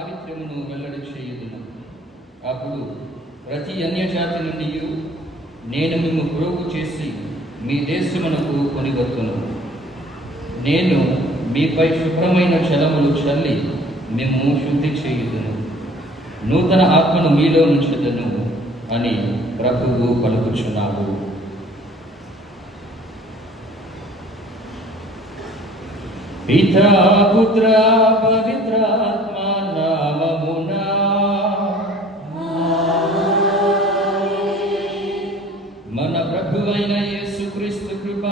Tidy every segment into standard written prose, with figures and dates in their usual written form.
పావిత్ర్యమును వెల్లడి చేయుదును. అప్పుడు ప్రతి అన్యజాతి నుండి నేను మిమ్ము ప్రోగు చేసి మీ దేశమునకు కొనివత్తును. నేను మీపై శుభ్రమైన జలములు చల్లి మిమ్ము శుద్ధి చేయుదును. నూతన ఆత్మను మీలో ఉంచుదును అని ప్రభువు పలుకుచున్నాడు. పితా పుత్ర పవిత్రాత్మ నామమునా మన ప్రభువైన యేసుక్రీస్తు కృప,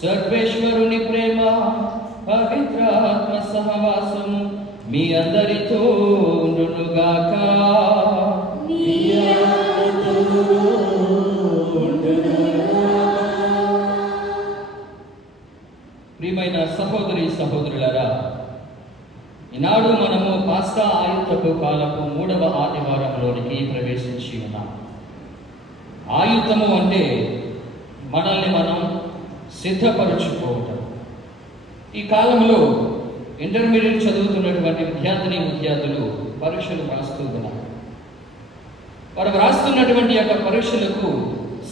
సర్వేశ్వరుని ప్రేమ, పవిత్రాత్మ సహవాసము మీ అందరితో ఉండునుగాక. ప్రియమైన సహోదరి సహోదరులారా, ఈనాడు మనము పాస్కా ఆయుత్తపు కాలపు 3వ ఆదివారంలోనికి ప్రవేశించి ఉన్నాం. ఆయుత్తము అంటే మనల్ని మనం సిద్ధపరచుకోవటం. ఈ కాలంలో ఇంటర్మీడియట్ చదువుతున్నటువంటి విద్యార్థులు పరీక్షలు రాస్తూ ఉన్నారు. వారు రాస్తున్నటువంటి యొక్క పరీక్షలకు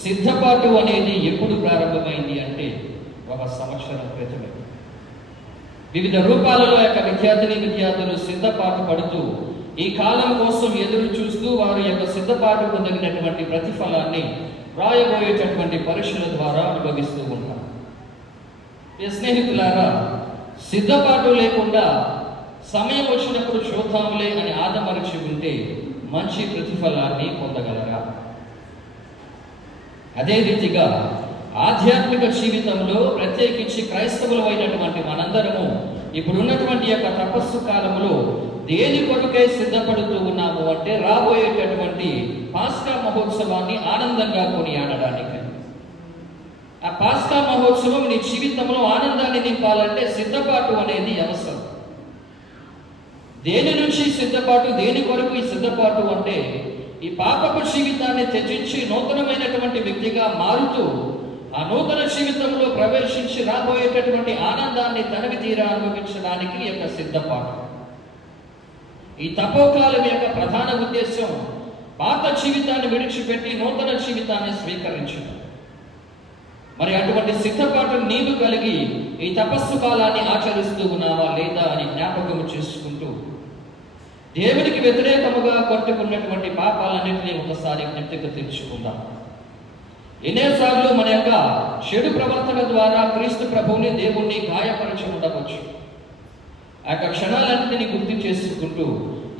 సిద్ధపాటు అనేది ఎప్పుడు ప్రారంభమైంది అంటే 1 సంవత్సరం క్రితమే. వివిధ రూపాలలో యొక్క విద్యార్థులు సిద్ధపాటు పడుతూ ఈ కాలం కోసం ఎదురు చూస్తూ వారి యొక్క సిద్ధపాటు పొందినటువంటి ప్రతిఫలాన్ని రాయబోయేటటువంటి పరీక్షల ద్వారా అనుభవిస్తూ ఉంటారు. స్నేహితులారా, సిద్ధపాటు లేకుండా సమయం వచ్చినప్పుడు చూద్దాంలే అని ఆదమరచి ఉంటే మంచి ప్రతిఫలాన్ని పొందగలరా? అదే రీతిగా ఆధ్యాత్మిక జీవితంలో ప్రత్యేకించి క్రైస్తవులు అయినటువంటి మనందరము ఇప్పుడున్నటువంటి యొక్క తపస్సు కాలంలో దేని కొరకై సిద్ధపడుతూ ఉన్నాము అంటే రాబోయేటటువంటి పాస్కా మహోత్సవాన్ని ఆనందంగా కొనియాడడానికి. ఆ పాస్కా మహోత్సవం నీ జీవితంలో ఆనందాన్ని నింపాలంటే సిద్ధపాటు అనేది అవసరం. దేని నుంచి సిద్ధపాటు, దేని కొరకు ఈ సిద్ధపాటు అంటే ఈ పాపపు జీవితాన్ని త్యజించి నూతనమైనటువంటి వ్యక్తిగా మారుతూ ఆ నూతన జీవితంలో ప్రవేశించి రాబోయేటటువంటి ఆనందాన్ని తనివి తీరా అనుభవించడానికి ఈ యొక్క సిద్ధపాటు. ఈ తపోకాలం యొక్క ప్రధాన ఉద్దేశం పాత జీవితాన్ని విడిచిపెట్టి నూతన జీవితాన్ని స్వీకరించడం. మరి అటువంటి సిద్ధపాటు నీవు కలిగి ఈ తపస్సు కాలాన్ని ఆచరిస్తూ ఉన్నావా లేదా అని జ్ఞాపకం చేసుకుంటూ దేవునికి వ్యతిరేకముగా కొట్టుకున్నటువంటి పాపాలన్నింటినీ ఒకసారి జ్ఞప్తికి తెచ్చుకుందాం. ఎన్నిసార్లు మన యొక్క చెడు ప్రవర్తన ద్వారా క్రీస్తు ప్రభువుని దేవుణ్ణి గాయపరచి ఉండవచ్చు. ఆ యొక్క క్షణాలన్నింటినీ గుర్తు చేసుకుంటూ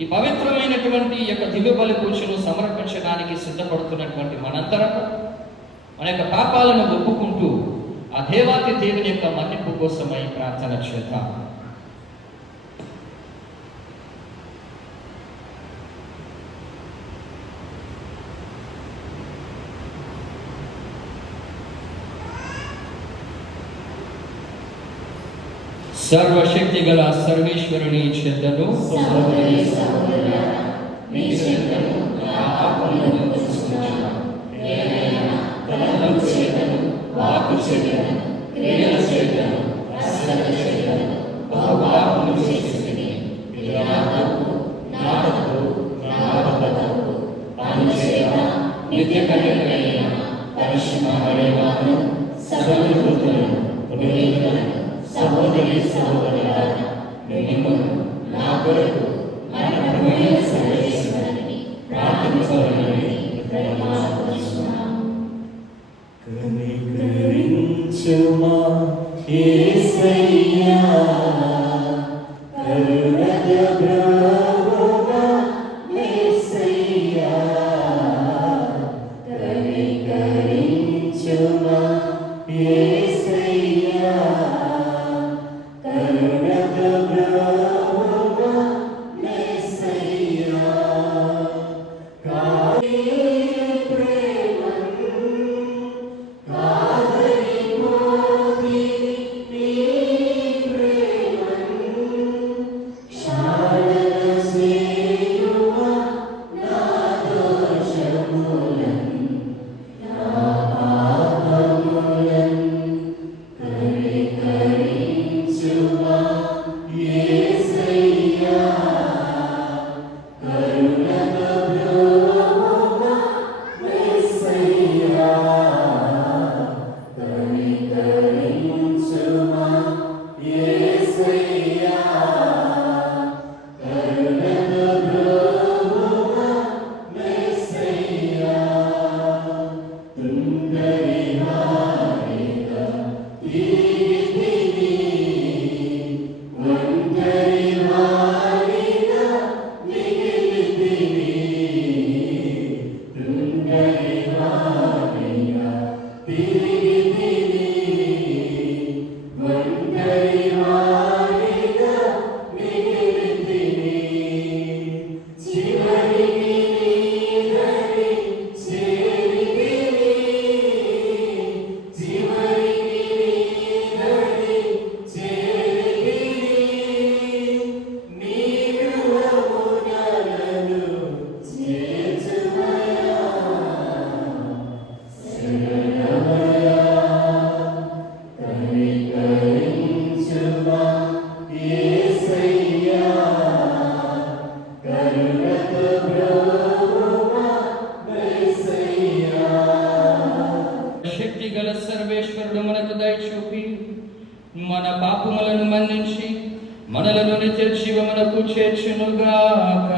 ఈ పవిత్రమైనటువంటి యొక్క దివ్య బలి పూజను సమర్పించడానికి సిద్ధపడుతున్నటువంటి మనందరం మన యొక్క పాపాలను ఒప్పుకుంటూ ఆ దేవాతి దేవుని యొక్క మన్నింపు కోసమై ప్రార్థన చేద్దాం. సర్వశక్తి గల సర్వేశ్వరుని చేతను నిత్య కన్యకైన పరిశుద్ధ మరియమ్మను సహోదరి సహోదరులారా, మిమ్మల్ని నా కొరకు మన ప్రభువైన సర్వేశ్వరుని ప్రార్థించవలెనని ప్రార్థిస్తున్నాను. కనికరించుమా యేసయ్యా, కరుణగ ప్రభువా యేసయ్యా, కనికరించుమా యేసయ్యా, చేయుచునుగాక.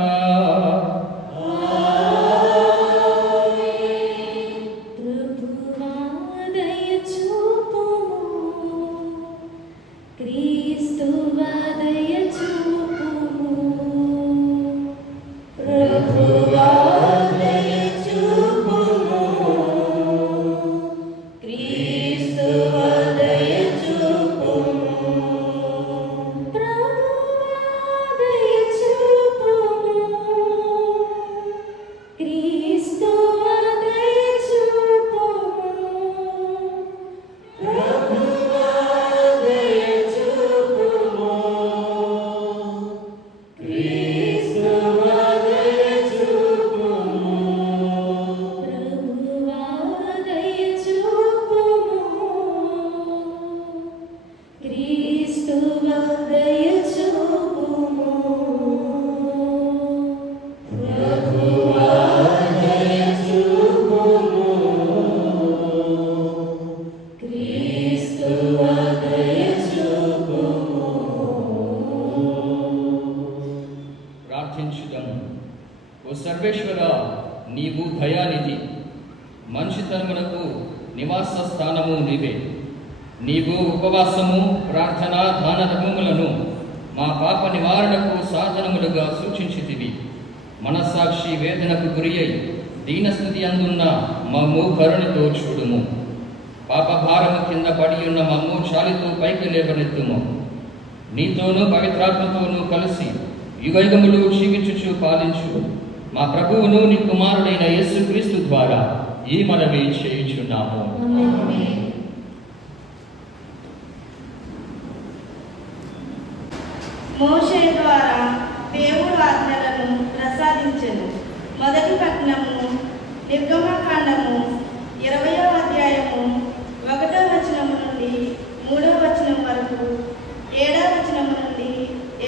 ఓ సర్వేశ్వర, నీవు దయానిధి, మనిషితనమునకు నివాస స్థానము నీవే. నీవు ఉపవాసము, ప్రార్థన, దాన ధర్మములను మా పాప నివారణకు సాధనములుగా సూచించితివి. మనస్సాక్షి వేదనకు గురి అయి దీనస్థితి అందున్న మమ్ము కరుణతో చూడుము. పాప భారము కింద పడి ఉన్న మమ్ము చాలితో పైకి లేవనెత్తుము. నీతోనూ పవిత్రాత్మతోనూ కలిసి యుగయుగములు జీవించుచు పాలించు మా ప్రభువును నీ కుమారుడైన యేసుక్రీస్తు ద్వారా ఈ మనవి చేయుచున్నాము. మోషే ద్వారా దేవుడు ఆజ్ఞలను ప్రసాదించెను. మొదటి పట్టణము నిర్గమకాండము 20వ అధ్యాయము 1వ వచనము నుండి 3వ వచనం వరకు, 7వ వచనము నుండి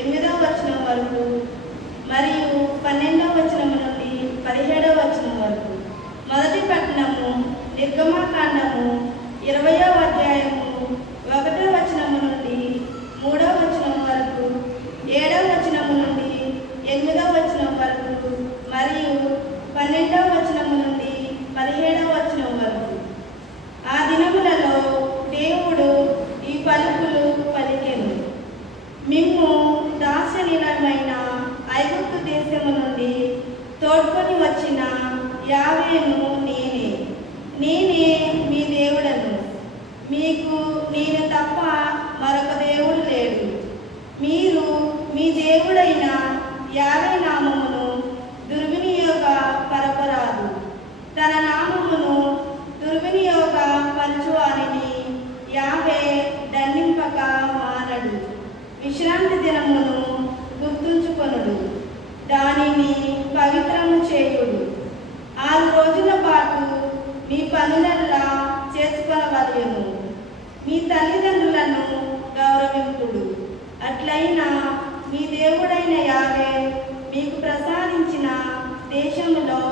8వ వచనం వరకు మరియు 12వ వచనము నుండి 17వ వచనం వరకు. మొదటి పట్టణము నిర్గమకాండము 20వ అధ్యాయము 1వ వచనము నుండి 3వ వచనం వరకు, 7వ వచనము నుండి 8వ వచనం వరకు మరియు 12వ వచనము నుండి 17వ వచనం వరకు. ఆ దినములలో దేవుడు ఈ పలుకులు పలికెను. మిమ్ము దాస్యనిలయమైన ఐగుప్తు దేశము నుండి తోడ్కొని వచ్చిన యావేను నేనే మీ దేవుడను. మీకు నేను తప్ప మరొక దేవుడు లేడు. మీరు మీ దేవుడైన యావే నామమును దుర్వినియోగ పరపరాదు. తన నామమును దుర్వినియోగ పరచువారిని యావే దండింపక మానడు. విశ్రాంతి దినమును గుర్తుంచుకొనుడు, దానిని పవిత్రము చేయుడు. 6 రోజుల పాటు మీ పనులల్లా చేసుకొనవలెను. మీ తల్లిదండ్రులను గౌరవింపుడు. అట్లయినా మీ దేవుడైన యావే మీకు ప్రసాదించిన దేశములో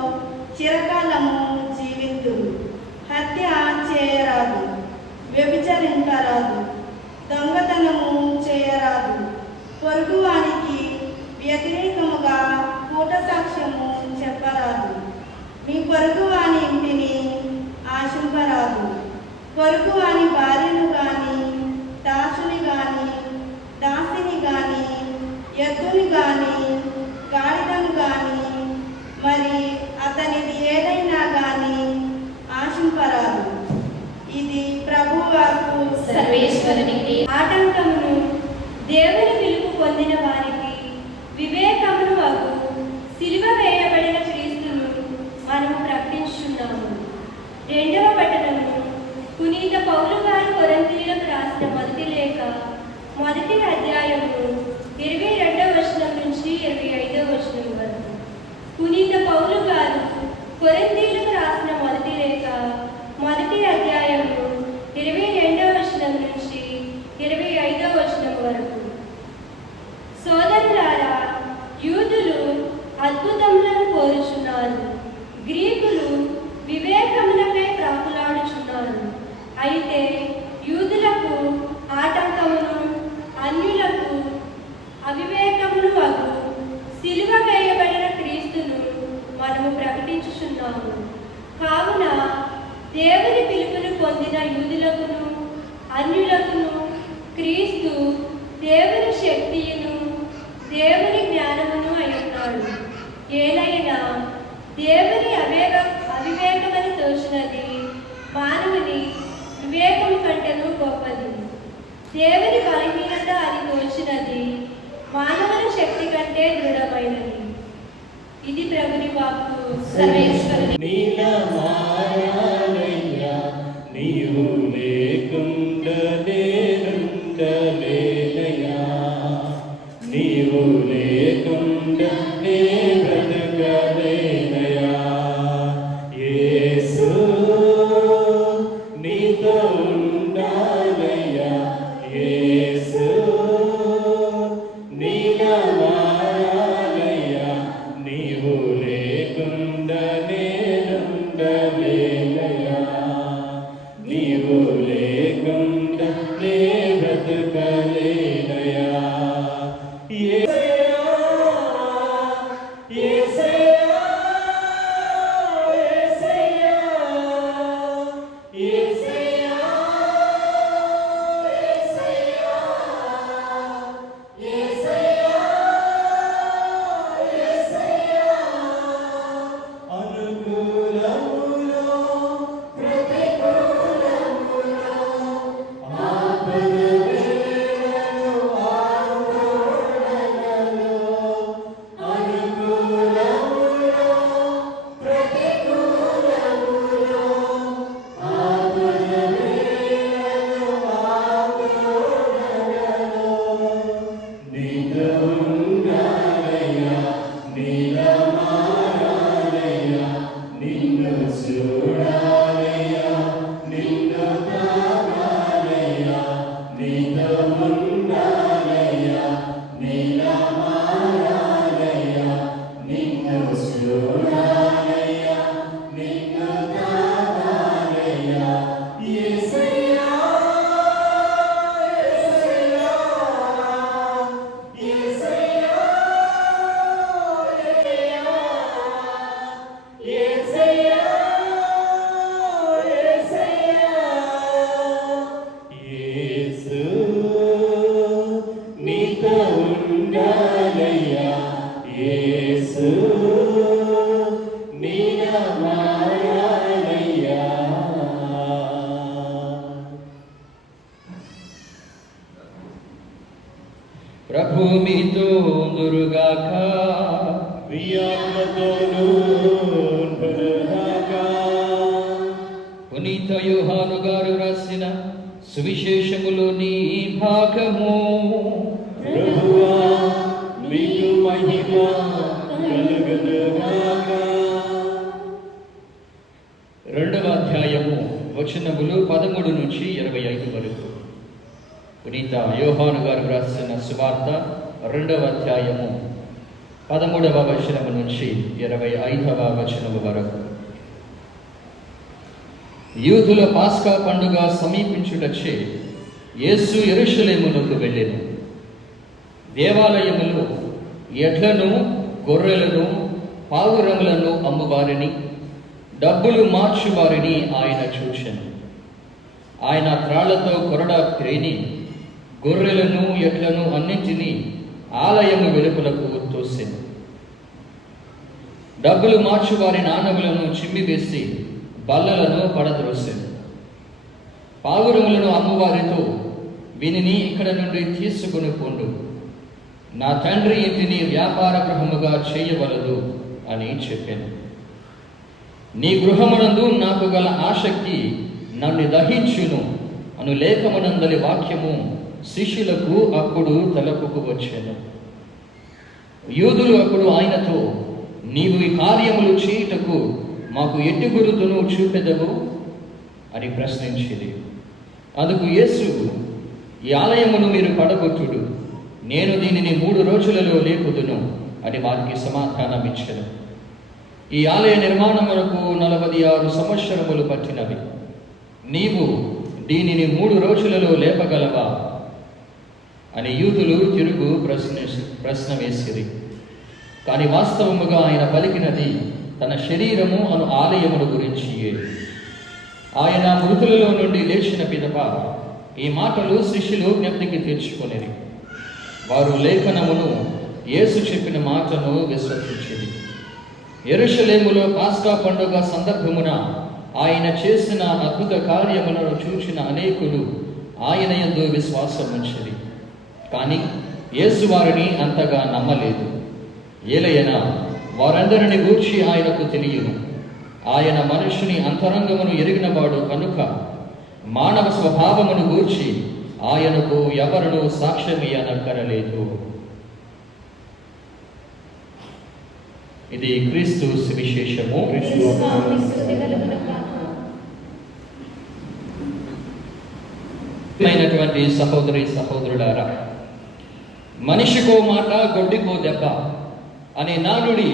చిరకాలము జీవింతురు. హత్య చేయరాదు, వ్యభిచరింపరాదు, దొంగతనము చేయరాదు, పొరుగువానికి వ్యతిరేకముగా కూట సాక్ష్యము చెప్పరాదు, మీ పొరుగువాని ఇంటిని ఆశింపరాదు. పొరుగువాని భార్యను గాని, దాసుని గాని, దాసిని గాని, ఎద్దుని గాని, గాడిదను గాని, మరి అతనిది ఏదైనా గాని ఆశింపరాదు. ఇది ప్రభువాకు సర్వేశ్వరునికి. ఆటంకమును దేవుని పిలుపు పొందిన వారికి వివేకమును అగు సిలువ వేయబడిన క్రీస్తును మనము ప్రకటించున్నాము. 2వ పట్టణము పునీత పౌలు గారు కొరింథీయులకు రాసిన మొదటి లేఖ 1వ అధ్యాయము 22వ వచనం నుంచి 25వ వచనం వరకు. పునీత పౌలు గారు కొరింథీయులకు రాసిన మొదటి లేఖ 1వ అధ్యాయము 22వ వచనం నుంచి 25వ వచనం వరకు. సోదరులారా, యూదులు అద్భుతములను కోరుచున్నారు, గ్రీకులు వివేకములకై ప్రాకులాడుచున్నారు. అయితే యూదులకు ఆటంకమును, అన్యులకు అవివేకమును అగు చెప్పుచున్నాము. కావున దేవుని పిలుపును పొందిన యూదులకును అన్యులకును క్రీస్తు దేవుని శక్తియును దేవుని జ్ఞానమును అయ్యున్నాడు. ఏలైనా దేవుని అవివేకమని తోచినది మానవుని వివేకము కంటేను గొప్పది. దేవుని బలహీనత అని తోచినది మానవుని శక్తి కంటే దృఢమైనది. ఇది ప్రభుని వాక్కు. సర్వేశ్వరుని నీవు లేకుండా నేనుండలేనయ్యా, నీవు లేకుండా నే బ్రతకలేనయ్యా. యేసు నీతో ఉండాలయ్యా, యేసు నీలా మారాలయ్యా, నీవు లేకుండా నేనుండలేనయ్యా, నీవు లేకుండా నే బ్రతకలేనయ్యా. యేసయ్యా, యేసయ్యా, యేసయ్యా, యేసయ్యా, యేసయ్యా, యేసయ్యా, అనుకూలములో ప్రతికూలములో ఆపద వేళలో ఆందోళనలో, అనుకూలములో ప్రతికూలములో ఆపద వేళలో ఆందోళనలో నీతో ఉండాలయ్యా, నీలా మారాలయ్యా, నిన్ను చూడాలయ్యా, నిన్ను తాకాలయ్యా, నీతో ఉండాలయ్యా, నీలా మారాలయ్యా, నిన్ను చూడాలయ్యా, నిన్ను తాకాలయ్యా. యేసయ్యా, యేసయ్యా, యేసయ్యా, యేసయ్యా, యేసు నీతో ఉండాలయ్యా, యేసు నీలా మారాలయ్యా. ప్రభు మీతో ఉందురుగాక. మీ ఆత్మతోనూ ఉండునుగాక. పునీత యోహాను గారు రాసిన సువిశేషములోని భాగము. ప్రభువా మీకు మహిమ కలుగునుగాక. 2వ అధ్యాయము వచనములు 13 నుంచి 25 వరకు. పునీత యోహాను గారు రాసిన సువార్త 2వ అధ్యాయము 13వ వచనము నుంచి 25వ వచనము వరకు. యూదుల పాస్కా పండుగ సమీపించుటచే యేసు యెరూషలేమునకు వెళ్ళెను. దేవాలయములో ఎడ్లను గొర్రెలను పావురములను అమ్మువారిని డబ్బులు మార్చువారిని ఆయన చూచెను. ఆయన త్రాళ్లతో కొరడా త్రేని గొర్రెలను ఎడ్లను అన్నింటినీ ఆలయము వెలుపలకు తోసెను. డబ్బులు మార్చువారి నాణములను చిమ్మివేసి బల్లలను పడద్రోసెను. పావురములను అమ్మువారితో వీనిని ఇక్కడ నుండి తీసుకుని పోండు, నా తండ్రి ఇంటిని వ్యాపార గృహముగా చేయవలదు అని చెప్పాను. నీ గృహమునందు నాకు గల ఆసక్తి నన్ను దహించును అను లేఖమునందలి వాక్యము శిష్యులకు అప్పుడు తలపుకు వచ్చాను. యూదులు అప్పుడు ఆయనతో, నీవు ఈ కార్యములు చేయుటకు మాకు ఎట్టి గురుతును చూపెదవు అని ప్రశ్నించింది. అందుకు యేసు, ఈ ఆలయమును మీరు పడగొట్టుడు, నేను దీనిని 3 రోజులలో లేపుదును అని వారికి సమాధానం ఇచ్చెను. ఈ ఆలయ నిర్మాణమునకు 46 సంవత్సరములు పట్టినవి. నీవు దీనిని 3 రోజులలో లేపగలవా అని యూదులు తిరుగు ప్రశ్న వేసిరి. కానీ వాస్తవముగా ఆయన పలికినది తన శరీరము అను ఆలయమును గురించి. ఆయన మృతులలో నుండి లేచిన పిదప ఈ మాటలు శిష్యులు జ్ఞప్తికి తెచ్చుకొనిరి. వారు లేఖనమును యేసు చెప్పిన మాటను విశ్వసించింది. యెరూషలేములో పాస్కా పండుగ సందర్భమున ఆయన చేసిన అద్భుత కార్యములను చూచిన అనేకులు ఆయన యందు విశ్వాసం ఉంచిరి. కానీ యేసు వారిని అంతగా నమ్మలేదు. ఏలయన వారందరిని గూర్చి ఆయనకు తెలియను. ఆయన మనుషుని అంతరంగమును ఎరిగినవాడు కనుక మానవ స్వభావమును గూర్చి ఆయనకు ఎవరునూ సాక్ష్యమియ్యనక్కరలేదు. ఇది క్రీస్తు సువిశేషము. అయినటువంటి సహోదరి సహోదరులారా, మనిషికో మాట గొడ్డికో దెబ్బ అనే నానుడి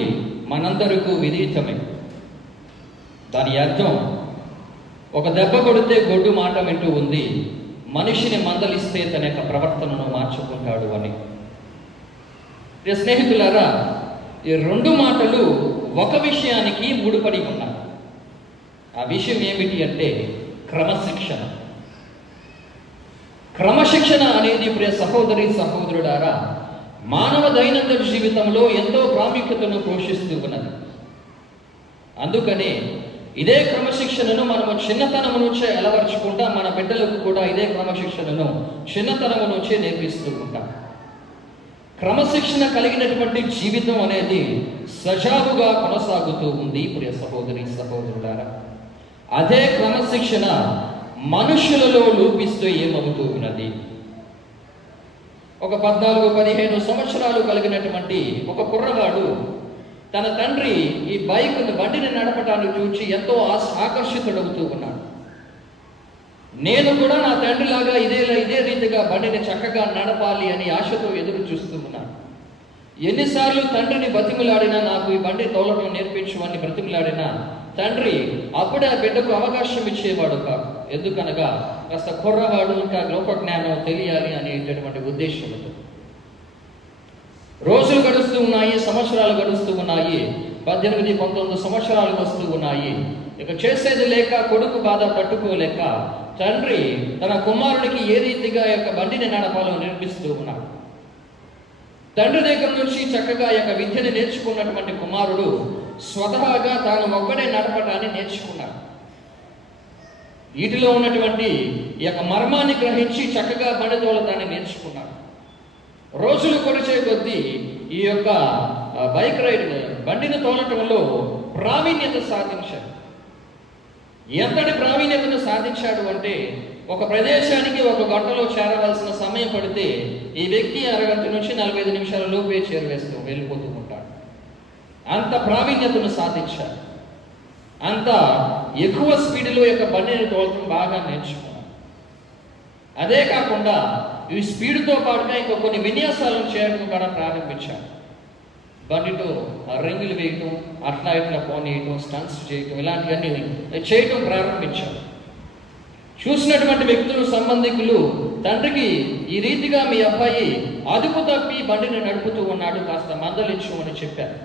మనందరికీ విదితమే. దాని అర్థం ఒక దెబ్బ కొడితే గొడ్డు మాట వింటూ ఉంది, మనిషిని మందలిస్తే తన యొక్క ప్రవర్తనను మార్చుకుంటాడు అని. స్నేహితులారా, ఈ రెండు మాటలు ఒక విషయానికి ముడిపడి ఉన్నాయి. ఆ విషయం ఏమిటి అంటే క్రమశిక్షణ. క్రమశిక్షణ అనేది ప్రియ సహోదరి సహోదరుడారా మానవ దైనందిన జీవితంలో ఎంతో ప్రాముఖ్యతను పోషిస్తూ ఉన్నది. అందుకనే ఇదే క్రమశిక్షణను మనము చిన్నతనము నుంచే అలవర్చుకుంటా మన బిడ్డలకు కూడా ఇదే క్రమశిక్షణను చిన్నతనము నుంచే నేర్పిస్తూ ఉంటాం. క్రమశిక్షణ కలిగినటువంటి జీవితం అనేది సజావుగా కొనసాగుతూ ఉంది ప్రియ సహోదరి సహోదరులారా. అదే క్రమశిక్షణ మనుషులలో లోపిస్తూ ఏమవుతూ ఉన్నది? ఒక 14-15 సంవత్సరాలు కలిగినటువంటి ఒక కుర్రవాడు తన తండ్రి ఈ బండిని నడపటాన్ని చూసి ఎంతో ఆకర్షితుడవుతూ ఉన్నాడు. నేను కూడా నా తండ్రిలాగా ఇదే రీతిగా బండిని చక్కగా నడపాలి అని ఆశతో ఎదురు చూస్తూ ఉన్నాను. ఎన్నిసార్లు తండ్రిని బతిమిలాడినా నాకు ఈ బండి తోలడం నేర్పించు అని బ్రతిమిలాడినా తండ్రి అప్పుడే ఆ బిడ్డకు అవకాశం ఇచ్చేవాడు కాదు. ఎందుకనగా కాస్త కుర్రవాడు, ఇంకా లోక జ్ఞానం తెలియాలి అనేటటువంటి ఉద్దేశంతో. రోజులు గడుస్తూ ఉన్నాయి, సంవత్సరాలు గడుస్తూ ఉన్నాయి, 18-19 సంవత్సరాలు వస్తూ ఉన్నాయి. ఇక చేసేది లేక, కొడుకు బాధ తట్టుకోలేక తండ్రి తన కుమారుడికి ఏ రీతిగా యొక్క బండిని నడపాలో నేర్పిస్తూ ఉన్నాడు. తండ్రి దగ్గర నుంచి చక్కగా యొక్క విద్యను నేర్చుకున్నటువంటి కుమారుడు స్వతహాగా తాను ఒక్కడే నడపడాన్ని నేర్చుకున్నాడు. వీటిలో ఉన్నటువంటి ఈ యొక్క మర్మాన్ని గ్రహించి చక్కగా బండి తోలటాన్ని నేర్చుకున్నాడు. రోజులు కొలిచే కొద్దీ ఈ యొక్క బైక్ రైడ్ బండిని తోలటంలో ప్రావీణ్యత సాధించాడు. ఎంతటి ప్రావీణ్యతను సాధించాడు అంటే ఒక ప్రదేశానికి 1 గంటలో చేరవలసిన సమయం పడితే ఈ వ్యక్తి 1 గంట నుంచి 45 నిమిషాల లోపే వెళ్ళిపోతూ ఉంటాడు. అంత ప్రావీణ్యతను సాధించాడు. అంత ఎక్కువ స్పీడ్లో యొక్క బండిని తోలటం బాగా నేర్చుకున్నాడు. అదే కాకుండా ఈ స్పీడ్తో పాటుగా ఇంకా కొన్ని విన్యాసాలను చేయడం కూడా ప్రారంభించాడు. బండితో రింగులు వేయటం, అట్లా ఇట్లా పోనీయటం, స్టంట్స్ చేయటం, ఇలాంటివన్నీ చేయటం ప్రారంభించాడు. చూసినటువంటి వ్యక్తులు, సంబంధికులు తండ్రికి ఈ రీతిగా మీ అబ్బాయి అదుపు తప్పి బండిని నడుపుతూ ఉన్నాడు, కాస్త మందలించు అని చెప్పారు.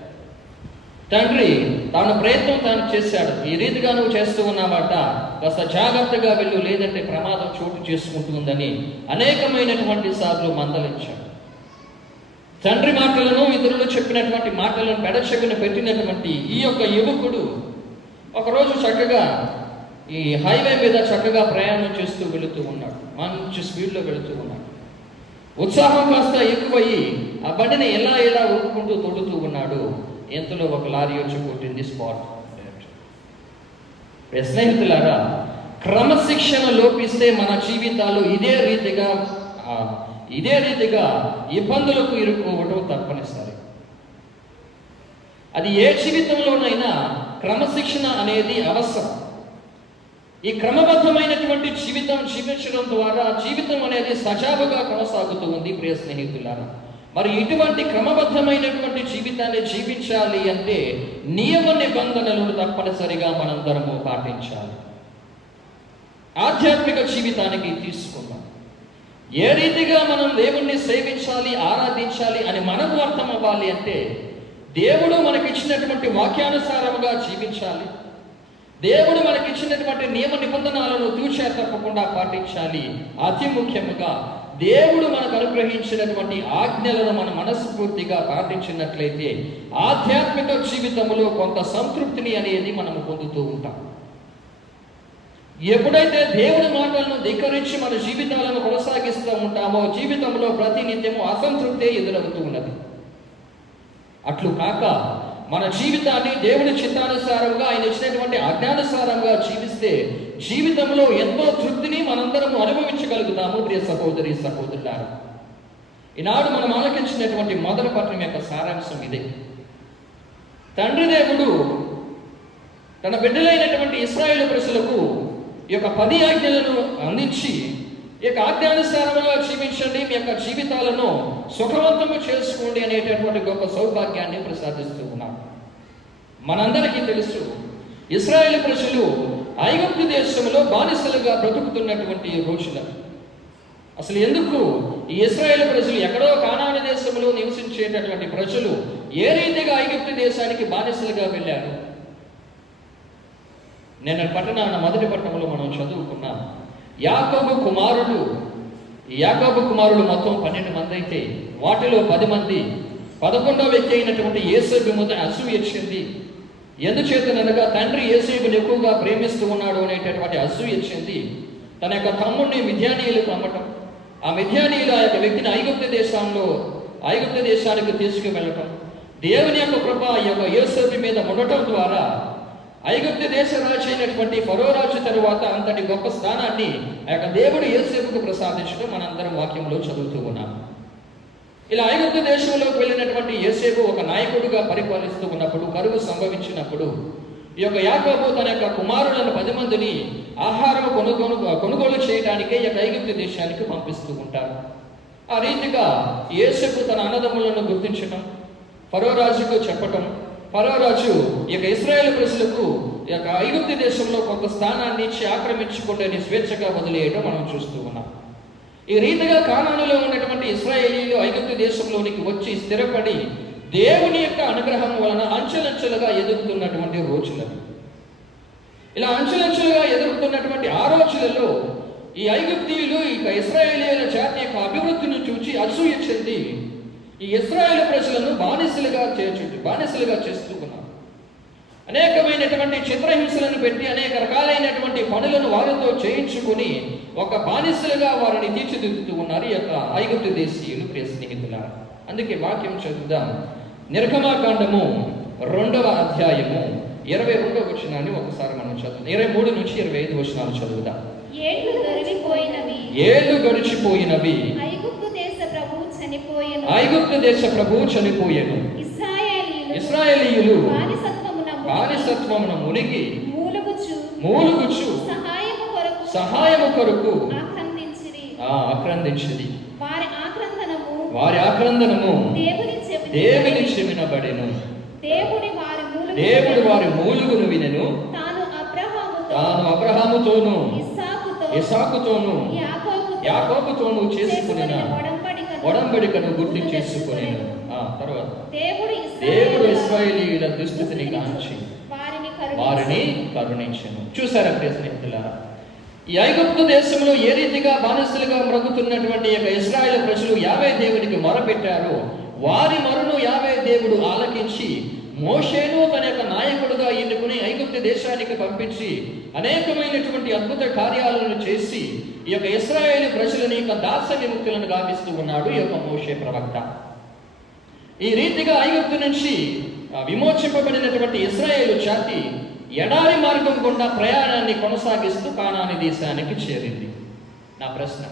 తండ్రి తాను ప్రయత్నం తాను చేశాడు. ఈ రీతిగా నువ్వు చేస్తూ ఉన్నావట, కాస్త జాగ్రత్తగా వెళ్ళు, లేదంటే ప్రమాదం చోటు చేసుకుంటుందని అనేకమైనటువంటి సార్లు మందలించాడు. తండ్రి మాటలను, ఇతరులు చెప్పినటువంటి మాటలను పెడచెవిన పెట్టినటువంటి ఈ యొక్క యువకుడు ఒకరోజు చక్కగా ఈ హైవే మీద చక్కగా ప్రయాణం చేస్తూ వెళుతూ ఉన్నాడు. మంచి స్పీడ్లో వెళుతూ ఉన్నాడు. ఉత్సాహం కాస్త ఎక్కువయ్యి ఆ బండిని ఎలా ఊపుకుంటూ తొడుతూ ఉన్నాడు. ఎంతలో ఒక లారీ వచ్చి కొట్టింది స్పాట్. స్నేహితులారా, క్రమశిక్షణ లోపిస్తే మన జీవితాలు ఇదే రీతిగా ఇబ్బందులకు ఇరుక్కోవడం తప్పనిసరి. అది ఏ జీవితంలోనైనా క్రమశిక్షణ అనేది అవసరం. ఈ క్రమబద్ధమైనటువంటి జీవితం జీవించడం ద్వారా జీవితం అనేది సజావుగా కొనసాగుతూ ఉంది ప్రియ స్నేహితులారా. మరి ఇటువంటి క్రమబద్ధమైనటువంటి జీవితాన్ని జీవించాలి అంటే నియమ నిబంధనలను తప్పనిసరిగా మనందరము పాటించాలి. ఆధ్యాత్మిక జీవితానికి తీసుకుందాం. ఏ రీతిగా మనం దేవుణ్ణి సేవించాలి, ఆరాధించాలి అని మనకు అర్థం అవ్వాలి అంటే దేవుడు మనకిచ్చినటువంటి వాక్యానుసారముగా జీవించాలి. దేవుడు మనకిచ్చినటువంటి నియమ నిబంధనలను తూచా తప్పకుండా పాటించాలి. అతి ముఖ్యముగా దేవుడు మనకు అనుగ్రహించినటువంటి ఆజ్ఞలను మన మనస్ఫూర్తిగా పాటించినట్లయితే ఆధ్యాత్మిక జీవితంలో కొంత సంతృప్తిని అనేది మనం పొందుతూ ఉంటాం. ఎప్పుడైతే దేవుని మాటలను ధిక్కరించి మన జీవితాలను కొనసాగిస్తూ ఉంటామో జీవితంలో ప్రతినిత్యము అసంతృప్తే ఎదురవుతూ ఉన్నది. అట్లు కాక మన జీవితాన్ని దేవుని చిత్తానుసారంగా ఆయన ఇచ్చినటువంటి ఆజ్ఞానుసారంగా జీవిస్తే జీవితంలో ఎంతో తృప్తిని మనందరము అనుభవించగలుగుతాము. ప్రియ సహోదరి సహోదరులారా, ఈనాడు మనం ఆలకించినటువంటి మొదటి పట్టణం యొక్క సారాంశం ఇదే. తండ్రి దేవుడు తన బిడ్డలైనటువంటి ఇశ్రాయేలు ప్రజలకు ఈ యొక్క 10 ఆజ్ఞలను అందించి ఈ యొక్క ఆజ్ఞానుసారంగా జీవించండి, మీ యొక్క జీవితాలను సుఖవంతము చేసుకోండి అనేటటువంటి గొప్ప సౌభాగ్యాన్ని ప్రసాదిస్తూ ఉన్నారు. మనందరికీ తెలుసు, ఇశ్రాయేలు ప్రజలు ఐగుప్తు దేశంలో బానిసలుగా బ్రతుకుతున్నటువంటి రోజులు. అసలు ఎందుకు ఈ ఇశ్రాయేలు ప్రజలు ఎక్కడో కానాను దేశంలో నివసించేటటువంటి ప్రజలు ఏ రీతిగా ఐగుప్తు దేశానికి బానిసలుగా వెళ్ళారు? నేను మొదటి పట్టణంలో మనం చదువుకున్నాం. యాకోబు కుమారులు మొత్తం 12 మంది అయితే వాటిలో 10 మంది 11వ వ్యక్తి అయినటువంటి యోసేపు మీద అసూయ వచ్చింది. ఎందుచేతనగా తండ్రి యోసేపుని ఎక్కువగా ప్రేమిస్తూ ఉన్నాడు అనేటటువంటి అసూయ వచ్చింది. తన యొక్క తమ్ముడిని మిద్యానీయులకు అమ్మటం, ఆ మిద్యానీయులు ఆ యొక్క వ్యక్తిని ఐగుప్తు దేశానికి తీసుకువెళ్ళటం, దేవుని యొక్క కృప ఈ యొక్క యోసేపు మీద ఉండటం ద్వారా ఐగుప్తు దేశ రాజు అయినటువంటి ఫరో రాజు తరువాత అంతటి గొప్ప స్థానాన్ని ఆ యొక్క దేవుడు యోసేపుకు ప్రసాదించడం మనందరం వాక్యంలో చదువుతూ ఉన్నాం. ఇలా ఐగుప్తు దేశంలోకి వెళ్ళినటువంటి యోసేపు ఒక నాయకుడిగా పరిపాలిస్తూ ఉన్నప్పుడు కరువు సంభవించినప్పుడు ఈ యొక్క యాకోబు తన యొక్క కుమారులను 10 మందిని ఆహారం కొనుగోలు చేయడానికే ఈ యొక్క ఐగుప్తు దేశానికి పంపిస్తూ ఉంటారు. ఆ రీతిగా యోసేపు తన అన్నదమ్ములను గుర్తించడం, ఫరో రాజుకు చెప్పటం, ఫరో రాజు ఈ యొక్క ఇశ్రాయేలు ప్రజలకు ఈ యొక్క ఐగుప్తు దేశంలో కొంత స్థానాన్ని ఇచ్చి ఆక్రమించుకుంటే స్వేచ్ఛగా వదిలేయడం మనం చూస్తూ ఉన్నాం. ఈ రీతిగా కానానులో ఉన్నటువంటి ఇశ్రాయేలీలు ఐగుప్తు దేశంలోనికి వచ్చి స్థిరపడి దేవుని యొక్క అనుగ్రహం వలన అంచెలంచెలుగా ఎదుగుతున్నటువంటి రోజులు. ఇలా అంచెలంచెలుగా ఎదుగుతున్నటువంటి ఆ రోజులలో ఈ ఐగుప్తీయులు ఇక ఇశ్రాయేలీల జాతి యొక్క అభివృద్ధిని చూచి అసూయ చెంది ఈ ఇశ్రాయేలు ప్రజలను బానిసలుగా చేస్తూ ఉన్నారు. అనేకమైనటువంటి చిత్రహింసలను పెట్టి అనేక రకాలైనటువంటి పనులను వారితో చేయించుకుని ఒక బానిసలుగా వారిని తీర్చిదిద్దుతూ ఉన్నారు ఈ యొక్క ఐగుప్తు దేశీయులు. ప్రియ స్నేహితులారా, అందుకే వాక్యం చదువుదాం. నిర్గమాకాండము 2వ అధ్యాయము 22వ వచనాన్ని ఒకసారి మనం చదువుదాం. 23 నుంచి 25 వచనాలు చదువుదాం. ఏళ్ళు గడిచిపోయినవి, ఐగుప్తు దేశ ప్రభువు చనిపోయెను. ఇశ్రాయేలీయులు బానిసత్వమున మునిగి మూలుగుచు సహాయము కొరకు ఆక్రందించిరి. వారి ఆక్రందనము దేవుని చెవినబడెను. దేవుడు వారి మూలుగును వినెను. తాను అబ్రహాముతోను ఇస్సాకుతోను యాకోబుతోను చేసుకునిన ఒడంబడికను గుర్తు చేసుకునేను. తర్వాత దేవుడు ఇశ్రాయేలీయుల దుస్థితిని గాంచి వారిని కరుణించెను. చూసారా ప్రియ స్నేహితులారా, ఈ ఐగుప్తు దేశంలో ఏ రీతిగా బానిసలుగా మ్రగుతున్నటువంటి యొక్క ఇశ్రాయేలు ప్రజలు యావే దేవునికి మొరపెట్టారో వారి మొరను యావే దేవుడు ఆలకించి మోషేను తన యొక్క నాయకుడుగా ఎన్నుకుని ఐగుప్తు దేశానికి పంపించి అనేకమైనటువంటి అద్భుత కార్యాలను చేసి ఈ యొక్క ఇశ్రాయేలు ప్రజలని యొక్క దాస విముక్తులను గావిస్తూ ఉన్నాడు ఈ యొక్క మోషే ప్రవక్త. ఈ రీతిగా ఐగుప్తు నుంచి విమోచింపబడినటువంటి ఇశ్రాయేలు జాతి ఎడారి మార్గం గుండా ప్రయాణాన్ని కొనసాగిస్తూ కానాను దేశానికి చేరింది. నా ప్రశ్న,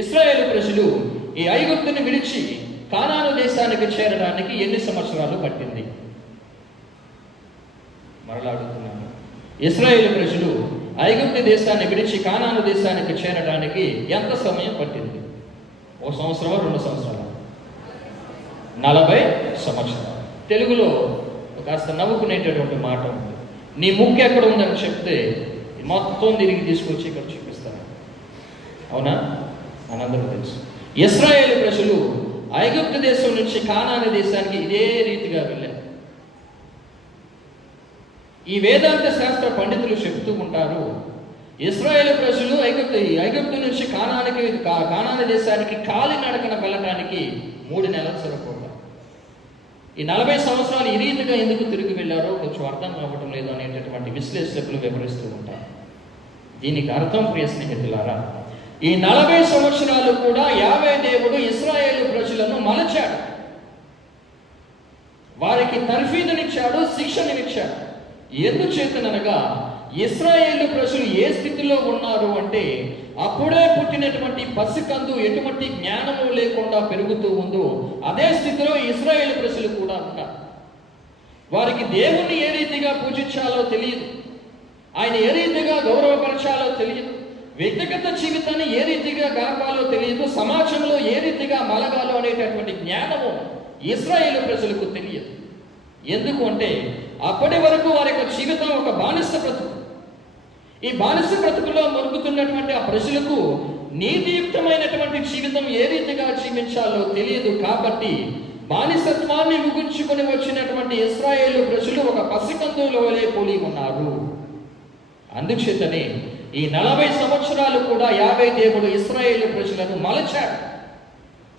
ఇశ్రాయేలు ప్రజలు ఈ ఐగుప్తుని విడిచి కానాను దేశానికి చేరడానికి ఎన్ని సంవత్సరాలు పట్టింది? మరలాడుతున్నాను, ఇశ్రాయేలు ప్రజలు ఐగుప్తు దేశాన్ని విడిచి కానాను దేశానికి చేరడానికి ఎంత సమయం పట్టింది? 1 సంవత్సరమా 2 సంవత్సరాలు? 40 సంవత్సరాలు. తెలుగులో కాస్త నవ్వుకునేటటువంటి మాట ఉంది. నీ ముక్కు ఎక్కడ ఉందని చెప్తే మొత్తం తిరిగి తీసుకొచ్చి ఇక్కడ చూపిస్తాను. అవునా? మనందరూ తెలుసు. ఇశ్రాయేలు ప్రజలు ఐగుప్తు దేశం నుంచి కానాను దేశానికి ఇదే రీతిగా వెళ్ళారు. ఈ వేదాంత శాస్త్ర పండితులు చెబుతూ ఉంటారు, ఇశ్రాయేలు ప్రజలు ఐగుప్తు నుంచి కానాను దేశానికి కాలినడకన వెళ్ళడానికి 3 నెలలు సరిపోతారు. ఈ 40 సంవత్సరాలు ఈ రీతిగా ఎందుకు తిరిగి వెళ్ళారో కొంచెం అర్థం కావటం లేదు అనేటటువంటి విశ్లేషకులు వివరిస్తూ ఉంటారు. దీనికి అర్థం ప్రియ స్నేహితులారా, ఈ 40 సంవత్సరాలు కూడా యావే దేవుడు ఇశ్రాయేలు ప్రజలను మలచాడు, వారికి తర్ఫీదునిచ్చాడు, శిక్షణనిచ్చాడు. ఎందుచేతనగా ఇశ్రాయేలు ప్రజలు ఏ స్థితిలో ఉన్నారు అంటే, అప్పుడే పుట్టినటువంటి పసికందు ఎటువంటి జ్ఞానము లేకుండా పెరుగుతూ ఉందో అదే స్థితిలో ఇశ్రాయేలు ప్రజలు కూడా ఉన్నారు. వారికి దేవుణ్ణి ఏ రీతిగా పూజించాలో తెలియదు, ఆయన ఏ రీతిగా గౌరవపరచాలో తెలియదు, వ్యక్తిగత జీవితాన్ని ఏ రీతిగా గడపాలో తెలియదు, సమాజంలో ఏ రీతిగా మలగాలో అనేటటువంటి జ్ఞానము ఇశ్రాయేలు ప్రజలకు తెలియదు. ఎందుకు అంటే అప్పటి వరకు వారి యొక్క జీవితం ఒక బానిస బ్రతుకు. ఈ బానిస బ్రతుకులో మొరుగుతున్నటువంటి ఆ ప్రజలకు నీతియుక్తమైనటువంటి జీవితం ఏ రీతిగా జీవించాలో తెలియదు. కాబట్టి బానిసత్వాన్ని ముగించుకొని వచ్చినటువంటి ఇశ్రాయేలు ప్రజలు ఒక పసికందులో పోలి ఉన్నారు. అందుచేతనే ఈ 40 సంవత్సరాలు కూడా యావే దేవుడు ఇశ్రాయేలు ప్రజలను మలచాడు,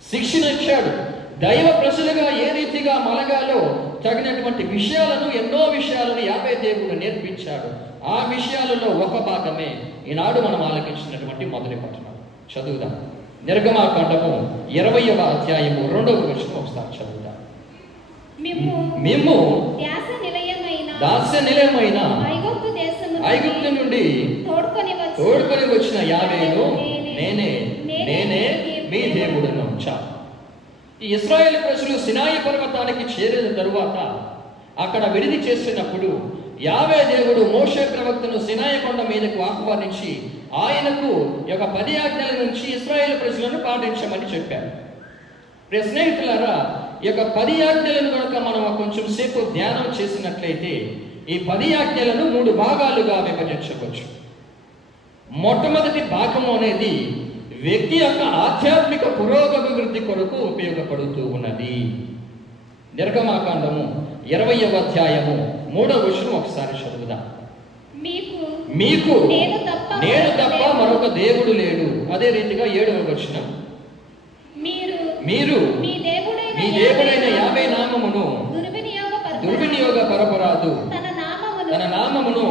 శిక్షణ ఇచ్చాడు. దైవ ప్రజలుగా ఏ రీతిగా మలగాలో తగినటువంటి విషయాలను, ఎన్నో విషయాలను యావే దేవుడు నేర్పించాడు. ఆ విషయాలలో ఒక భాగమే ఈనాడు మనం ఆలకించినటువంటి మొదటి పట్టణం. చదువుదాం. నిర్గమాకాండము 20వ అధ్యాయము 2వ వచనం ఒకసారి చదువుదాం. మేము దాస్య నిలయమైన ఐగుప్తు నుండి తోడుకొని వచ్చిన యావేను నేనే మీ దేవుడును. చాలు. ఈ ఇశ్రాయేలు ప్రజలు సినాయి పర్వతానికి చేరిన తరువాత అక్కడ విడిది చేసినప్పుడు యావే దేవుడు మోషే ప్రవక్తను సినాయి కొండ మీదకు ఆహ్వానించి ఆయనకు ఈ 10 ఆజ్ఞల నుంచి ఇశ్రాయేలు ప్రజలను పాటించమని చెప్పారు. ప్రియ స్నేహితులారా, ఈ 10 ఆజ్ఞలను కనుక మనం కొంచెం సేపు ధ్యానం చేసినట్లయితే ఈ 10 ఆజ్ఞలను 3 భాగాలుగా విభజించవచ్చు. మొట్టమొదటి భాగము అనేది వ్యక్తి యొక్క ఆధ్యాత్మిక పురోగభివృద్ధి కొరకు ఉపయోగపడుతూ ఉన్నది. నిర్గమాకాండము 20వ అధ్యాయము 3వ వచనం ఒకసారి చదువుదాం. మీకు నేను తప్ప మరొక దేవుడు లేడు. అదే రీతిగా 7వ వచనం, మీరు మీ దేవుడైన యావే నామమును దుర్వినియోగ పరపరాదు, తన నామమును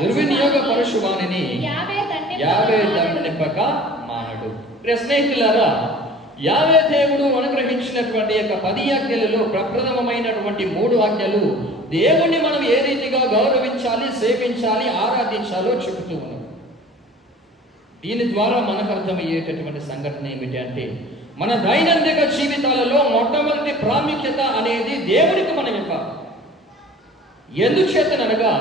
దుర్వినియోగ పరశువానిని యావే దండనింపక మానడు. స్నేహితులారా, యావే దేవుడు అనుగ్రహించినటువంటి 10 ఆజ్ఞలలో ప్రప్రథమమైనటువంటి 3 ఆజ్ఞలు దేవుణ్ణి మనం ఏ రీతిగా గౌరవించాలి, సేవించాలి, ఆరాధించాలో చెబుతూ ఉన్నాం. దీని ద్వారా మనకు అర్థమయ్యేటటువంటి సంఘటన ఏమిటి అంటే, మన దైనందిక జీవితాలలో మొట్టమొదటి ప్రాముఖ్యత అనేది దేవుడికి మనం ఇవ్వాలి. ఎందుచేతనగా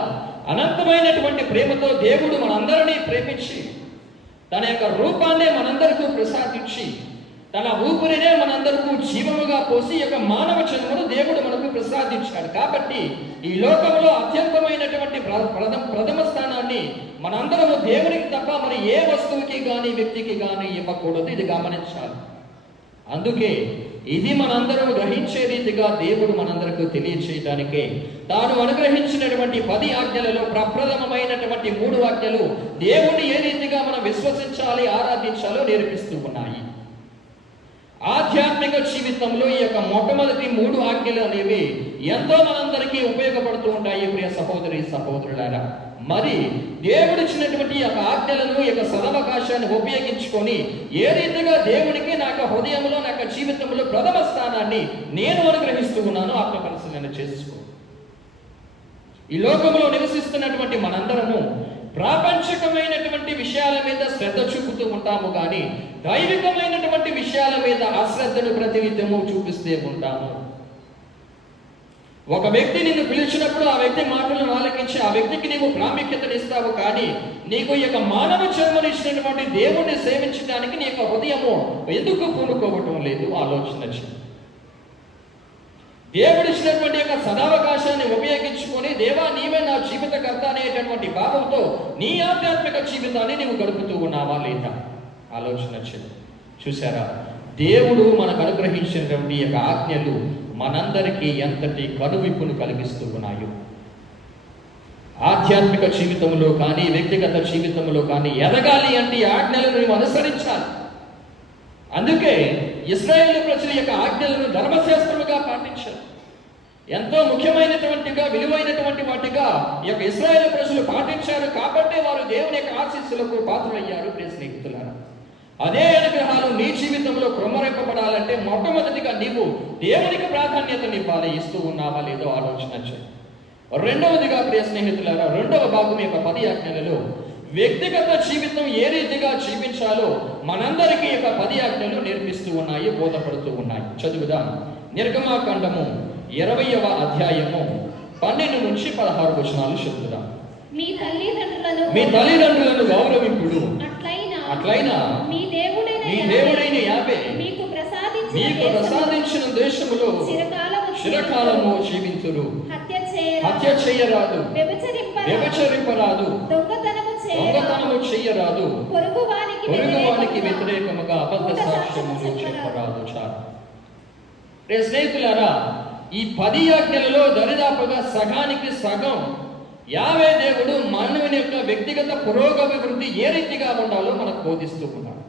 అనంతమైనటువంటి ప్రేమతో దేవుడు మనందరినీ ప్రేమించి తన యొక్క రూపాన్నే మనందరికీ ప్రసాదించి తన ఊపిరినే మనందరికీ జీవముగా పోసి మానవ జన్మను దేవుడు మనకు ప్రసాదించాడు. కాబట్టి ఈ లోకంలో అత్యంతమైనటువంటి ప్రథమ స్థానాన్ని మనందరము దేవునికి తప్ప మరి ఏ వస్తువుకి కానీ వ్యక్తికి కానీ ఇవ్వకూడదు. ఇది గమనించాలి. అందుకే ఇది మనందరం గ్రహించే రీతిగా దేవుడు మనందరికీ తెలియచేయడానికే తాను అనుగ్రహించినటువంటి 10 ఆజ్ఞలలో ప్రప్రథమమైనటువంటి 3 ఆజ్ఞలు దేవుణ్ణి ఏ రీతిగా మనం విశ్వసించాలి, ఆరాధించాలో నేర్పిస్తూ ఉన్నాయి. ఆధ్యాత్మిక జీవితంలో ఈ మొట్టమొదటి 3 ఆజ్ఞలు అనేవి ఎంతో మనందరికీ ఉపయోగపడుతూ ఉంటాయి. ప్రియ సహోదరి సహోదరులారా, మరి దేవుడిచ్చినటువంటి ఆజ్ఞలను సదవకాశాన్ని ఉపయోగించుకొని ఏ రీతిగా దేవుడికి నాకు హృదయంలో నాకు జీవితంలో ప్రథమ స్థానాన్ని నేను అనుగ్రహిస్తూ ఉన్నానో ఆత్మపరిశీలన చేసుకో. ఈ లోకంలో నివసిస్తున్నటువంటి మనందరము ప్రాపంచికమైనటువంటి విషయాల మీద శ్రద్ధ చూపుతూ ఉంటాము, కానీ దైవికమైనటువంటి విషయాల మీద అశ్రద్ధను ప్రతినిత్యము చూపిస్తూ ఉంటాము. ఒక వ్యక్తి నిన్ను పిలిచినప్పుడు ఆ వ్యక్తి మాటలను ఆలకించి ఆ వ్యక్తికి నీవు ప్రాముఖ్యతనిస్తావు, కానీ నీకు మానవ జన్మనిచ్చినటువంటి దేవుణ్ణి సేవించడానికి నీ హృదయము ఎందుకు పూనుకోవటం లేదు? ఆలోచన చేయి. దేవుడిచ్చినటువంటి సదావకాశాన్ని ఉపయోగించుకొని దేవా నీవే నా జీవితకర్త అనేటటువంటి భావంతో నీ ఆధ్యాత్మిక జీవితాన్ని నీవు గడుపుతూ ఉన్నావా లేదా? ఆలోచన చేయి. చూసారా, దేవుడు మనకు అనుగ్రహించినటువంటి యొక్క ఆజ్ఞలు మనందరికీ ఎంతటి కనువిప్పును కలిగిస్తూ ఉన్నాయో. ఆధ్యాత్మిక జీవితంలో కానీ వ్యక్తిగత జీవితంలో కానీ ఎదగాలి అంటే ఈ ఆజ్ఞలను నువ్వు అనుసరించాలి. అందుకే ఇశ్రాయేలు ప్రజల యొక్క ఆజ్ఞలను ధర్మశాస్త్రముగా పాటించారు. ఎంతో ముఖ్యమైనటువంటిగా విలువైనటువంటి వాటిగా ఈ యొక్క ఇశ్రాయేలు ప్రజలు పాటించారు కాబట్టి వారు దేవుని యొక్క ఆశీస్సులకు పాత్రలయ్యారు. ప్రియ స్నేహితులారా, అదే అనుగ్రహాలు నీ జీవితంలో క్రమరింపబడాలంటే మొట్టమొదటిగా నీవు దేవునికి ప్రాధాన్యతనివ్వాలి. ఇస్తూ ఉన్నావా లేదో ఆలోచన చేయి. రెండవదిగా ప్రియ స్నేహితులారా, రెండవ భాగం యొక్క 10 ఆజ్ఞలలో వ్యక్తిగత జీవితం ఏ రీతిగా జీవించాలో మనందరికీ యొక్క 10 ఆజ్ఞలు నేర్పిస్తూ ఉన్నాయి, బోధపడుతూ ఉన్నాయి. చదువుదాం. నిర్గమాకాండము 20వ అధ్యాయము 12 నుంచి 16 వచనాలు చదువుదాం. మీ తల్లిదండ్రులను గౌరవింపుడు, అట్లయినా మీ దేవుడైన యావే మీకు ప్రసాదించిన దేశములో చిరకాలము జీవింతురు. హత్య చేయరాదు, వ్యభిచరింపరాదు, దొంగతనము చేయరాదు, పొరుగువానికి వ్యతిరేకముగా అబద్ధ సాక్ష్యములు చెప్పరాదు. చాలు. రే స్నేహితులారా, ఈ 10 ఆజ్ఞలలో దరిదాపుగా సగానికి సగం యావే దేవుడు మానవుని యొక్క వ్యక్తిగత పురోగభివృద్ధి ఏ రీతిగా ఉండాలో మనకు బోధిస్తూ ఉన్నాడు.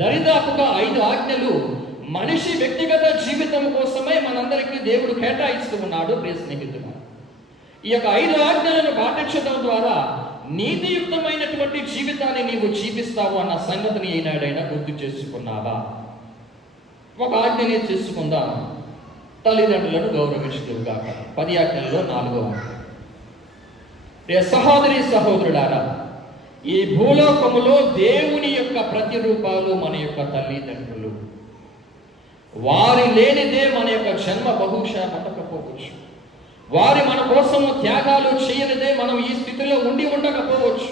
దరిదాపుగా 5 ఆజ్ఞలు మనిషి వ్యక్తిగత జీవితం కోసమే మనందరికీ దేవుడు కేటాయిస్తూ ఉన్నాడు. ప్రియ స్నేహితులు, ఈ యొక్క 5 ఆజ్ఞలను పాటించడం ద్వారా నీతియుక్తమైనటువంటి జీవితాన్ని నీవు జీవిస్తావు అన్న సంగతిని ఏనాడైనా గుర్తు చేసుకున్నావా? ఒక ఆజ్ఞని చేసుకుందాం. తల్లిదండ్రులను గౌరవించుగాక. 10 ఆజ్ఞలలో 4వ ఆజ్ఞ. సహోదరి సహోదరులారా, ఈ భూలోకములో దేవుని యొక్క ప్రతిరూపాలు మన యొక్క తల్లిదండ్రులు. వారి లేనిదే మన యొక్క జన్మ బహుశా ఉండకపోవచ్చు. వారి మన కోసము త్యాగాలు చేయనిదే మనం ఈ స్థితిలో ఉండి ఉండకపోవచ్చు.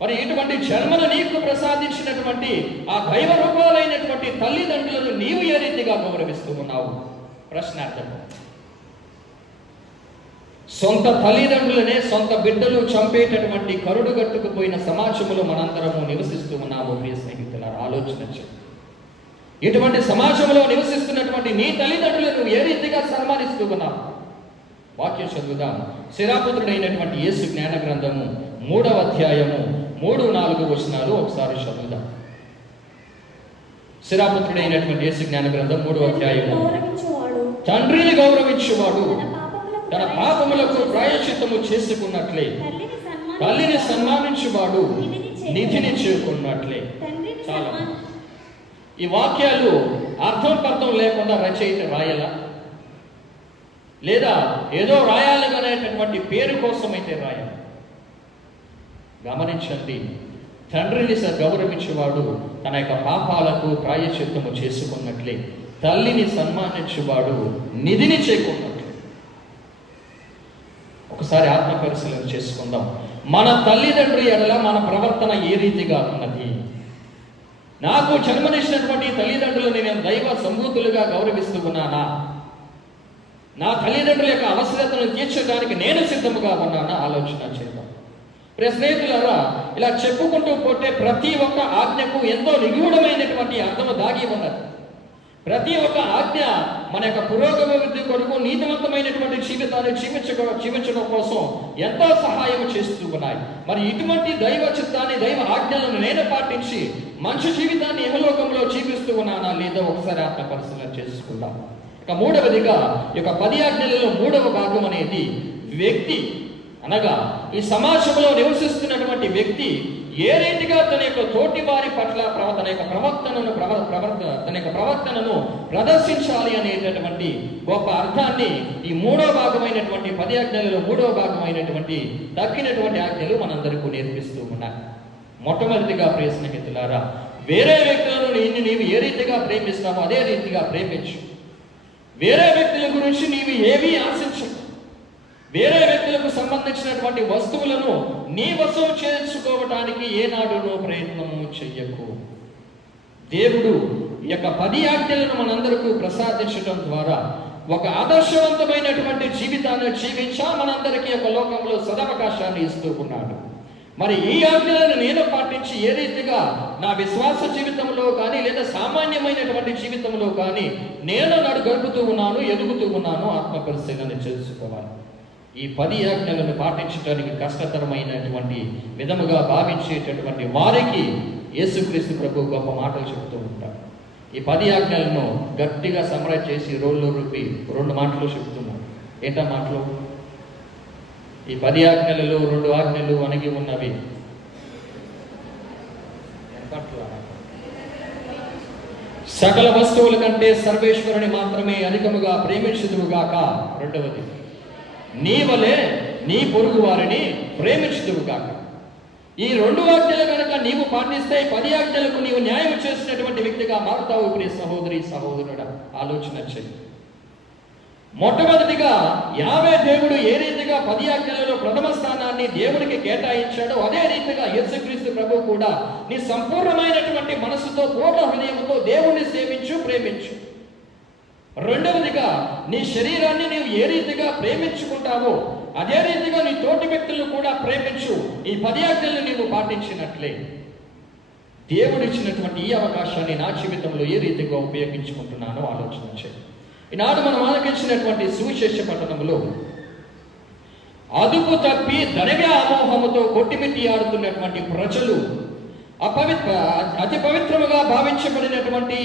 మరి ఇటువంటి జన్మను నీకు ప్రసాదించినటువంటి ఆ దైవ రూపాలైనటువంటి తల్లిదండ్రులను నీవు ఏ రీతిగా గౌరవిస్తూ ఉన్నావు? ప్రశ్నార్థం. సొంత తల్లిదండ్రులనే సొంత బిడ్డలు చంపేటటువంటి కరుడు గట్టుకుపోయిన సమాజంలో మనందరము నివసిస్తూ ఉన్నాము. ప్రియ స్నేహితులారా, ఆలోచన చేయండి. ఇటువంటి సమాజంలో నివసిస్తున్నటువంటి నీ తల్లిదండ్రులను ఏ రీతిగా సన్మానిస్తూ ఉన్నావు? వాక్యం చదువుదాం. శిరాపుత్రుడైనటువంటి యేసు జ్ఞాన గ్రంథము 3వ అధ్యాయము 3-4 వచనాలు ఒకసారి చదువుదాం. శిరాపుత్రుడైనటువంటి యేసు జ్ఞాన గ్రంథం 3వ అధ్యాయము. తండ్రిని గౌరవించువాడు తన పాపములకు ప్రాయశ్చిత్తము చేసుకున్నట్లే తల్లిని సన్మానించువాడు నిధిని చేరుకున్నట్లే. చాలా ఈ వాక్యాలు అర్థం లేకుండా రచయిత రాయాలా, లేదా ఏదో రాయాలనేటటువంటి పేరు కోసం అయితే రాయాలి? గమనించండి. తండ్రిని గౌరవించేవాడు తన యొక్క పాపాలకు ప్రాయశ్చిత్తము చేసుకున్నట్లే తల్లిని సన్మానించేవాడు నిధిని చేకున్నట్లే. ఒకసారి ఆత్మ పరిశీలన చేసుకుందాం. మన తల్లిదండ్రుల ఎడల మన ప్రవర్తన ఏ రీతిగా ఉన్నది? నాకు జన్మనిచ్చినటువంటి తల్లిదండ్రులను నేను దైవ సంభూతులుగా గౌరవిస్తూ ఉన్నానా? నా తల్లిదండ్రుల యొక్క అవసరతను తీర్చడానికి నేను సిద్ధముగా ఉన్నానా? ఆలోచన చేద్దాం. ప్రియ స్నేహితులారా, ఇలా చెప్పుకుంటూ పోతే ప్రతి ఒక్క ఆజ్ఞకు ఎంతో నిగూఢమైనటువంటి అర్థము దాగి ఉన్నది. ప్రతి ఒక్క ఆజ్ఞ మన యొక్క పురోగతి కొరకు నీతివంతమైనటువంటి జీవితాన్ని జీవించడం కోసం ఎంతో సహాయం చేస్తూ ఉన్నాయి. మరి ఇటువంటి దైవ చిత్తాన్ని, దైవ ఆజ్ఞలను నేను పాటించి మంచి జీవితాన్ని ఇహలోకంలో జీవిస్తూ ఉన్నానా లేదో ఒకసారి ఆత్మ పరిశీలన చేసుకుందాం. ఇక 3వదిగా ఈ యొక్క 10 ఆజ్ఞలలో 3వ భాగం అనేది వ్యక్తి, అనగా ఈ సమాజంలో నివసిస్తున్నటువంటి వ్యక్తి ఏ రీతిగా తన యొక్క తోటి వారి పట్ల తన యొక్క ప్రవర్తనను ప్రదర్శించాలి అనేటటువంటి గొప్ప అర్థాన్ని ఈ 3వ భాగమైనటువంటి 10 ఆజ్ఞలలో 3వ భాగమైనటువంటి దక్కినటువంటి ఆజ్ఞలు మనందరికీ నేర్పిస్తూ ఉన్నాయి. మొట్టమొదటిగా ప్రియ స్నేహితులారా, వేరే వ్యక్తులను నీవు ఏ రీతిగా ప్రేమిస్తావో అదే రీతిగా ప్రేమించు. వేరే వ్యక్తుల గురించి నీవు ఏమీ ఆశించు. వేరే వ్యక్తులకు సంబంధించినటువంటి వస్తువులను నీ వశం చేసుకోవటానికి ఏనాడునో ప్రయత్నము చెయ్యకు. దేవుడు ఈ యొక్క 10 ఆజ్ఞలను మనందరికీ ప్రసాదించడం ద్వారా ఒక ఆదర్శవంతమైనటువంటి జీవితాన్ని జీవించా మనందరికీ ఒక లోకంలో సదవకాశాన్ని ఇస్తూ ఉన్నాడు. మరి ఈ ఆజ్ఞలను నేను పాటించి ఏ రీతిగా నా విశ్వాస జీవితంలో కానీ లేదా సామాన్యమైనటువంటి జీవితంలో కానీ నేను గడుపుతూ ఉన్నాను, ఎదుగుతూ ఉన్నాను, ఆత్మ పరిశీలన చేసుకోవాలి. ఈ 10 ఆజ్ఞలను పాటించడానికి కష్టతరమైనటువంటి విధముగా భావించేటటువంటి వారికి యేసుక్రీస్తు ప్రభు గొప్ప మాటలు చెబుతూ ఉంటారు. ఈ 10 ఆజ్ఞలను గట్టిగా సమరైజ్ చేసి రోల్లో రూపి 2 మాటలు చెబుతున్నాను. ఏంటా మాటలు? ఈ 10 ఆజ్ఞలలో 2 ఆజ్ఞలు అణిగి ఉన్నవి. సకల వస్తువుల కంటే సర్వేశ్వరుని మాత్రమే అధికముగా ప్రేమించుదువుగాక. రెండవది, నీ వలె నీ పొరుగు వారిని ప్రేమించుదువుగాక. ఈ 2 ఆజ్ఞలు కనుక నీవు పాటిస్తే 10 ఆజ్ఞలకు నీవు న్యాయం చేసినటువంటి వ్యక్తిగా మారుతావు. ప్రియ సహోదరి సహోదరుడా, ఆలోచన చెయ్యి. మొట్టమొదటిగా యావే దేవుడు ఏ రీతిగా 10 ఆజ్ఞలలో ప్రథమ స్థానాన్ని దేవుడికి కేటాయించాడో అదే రీతిగా యేసుక్రీస్తు ప్రభు కూడా నీ సంపూర్ణమైనటువంటి మనసుతో, పూర్ణ హృదయంతో దేవుణ్ణి సేవించు, ప్రేమించు. రెండవదిగా నీ శరీరాన్ని నీవు ఏ రీతిగా ప్రేమించుకుంటావో అదే రీతిగా నీ తోటి వ్యక్తులను కూడా ప్రేమించు. ఈ 10 ఆజ్ఞలను నీవు పాటించినట్లే దేవుడిచ్చినటువంటి ఈ అవకాశాన్ని నా జీవితంలో ఏ రీతిగా ఉపయోగించుకుంటున్నానో ఆలోచన చేయి. ఈనాడు మనం ఆలకించినటువంటి సువిశేష పట్టణంలో అదుపు తప్పి ధనవ్య అమోహముతో కొట్టిమిట్టి ఆడుతున్నటువంటి ప్రజలు అతి పవిత్రముగా భావించబడినటువంటి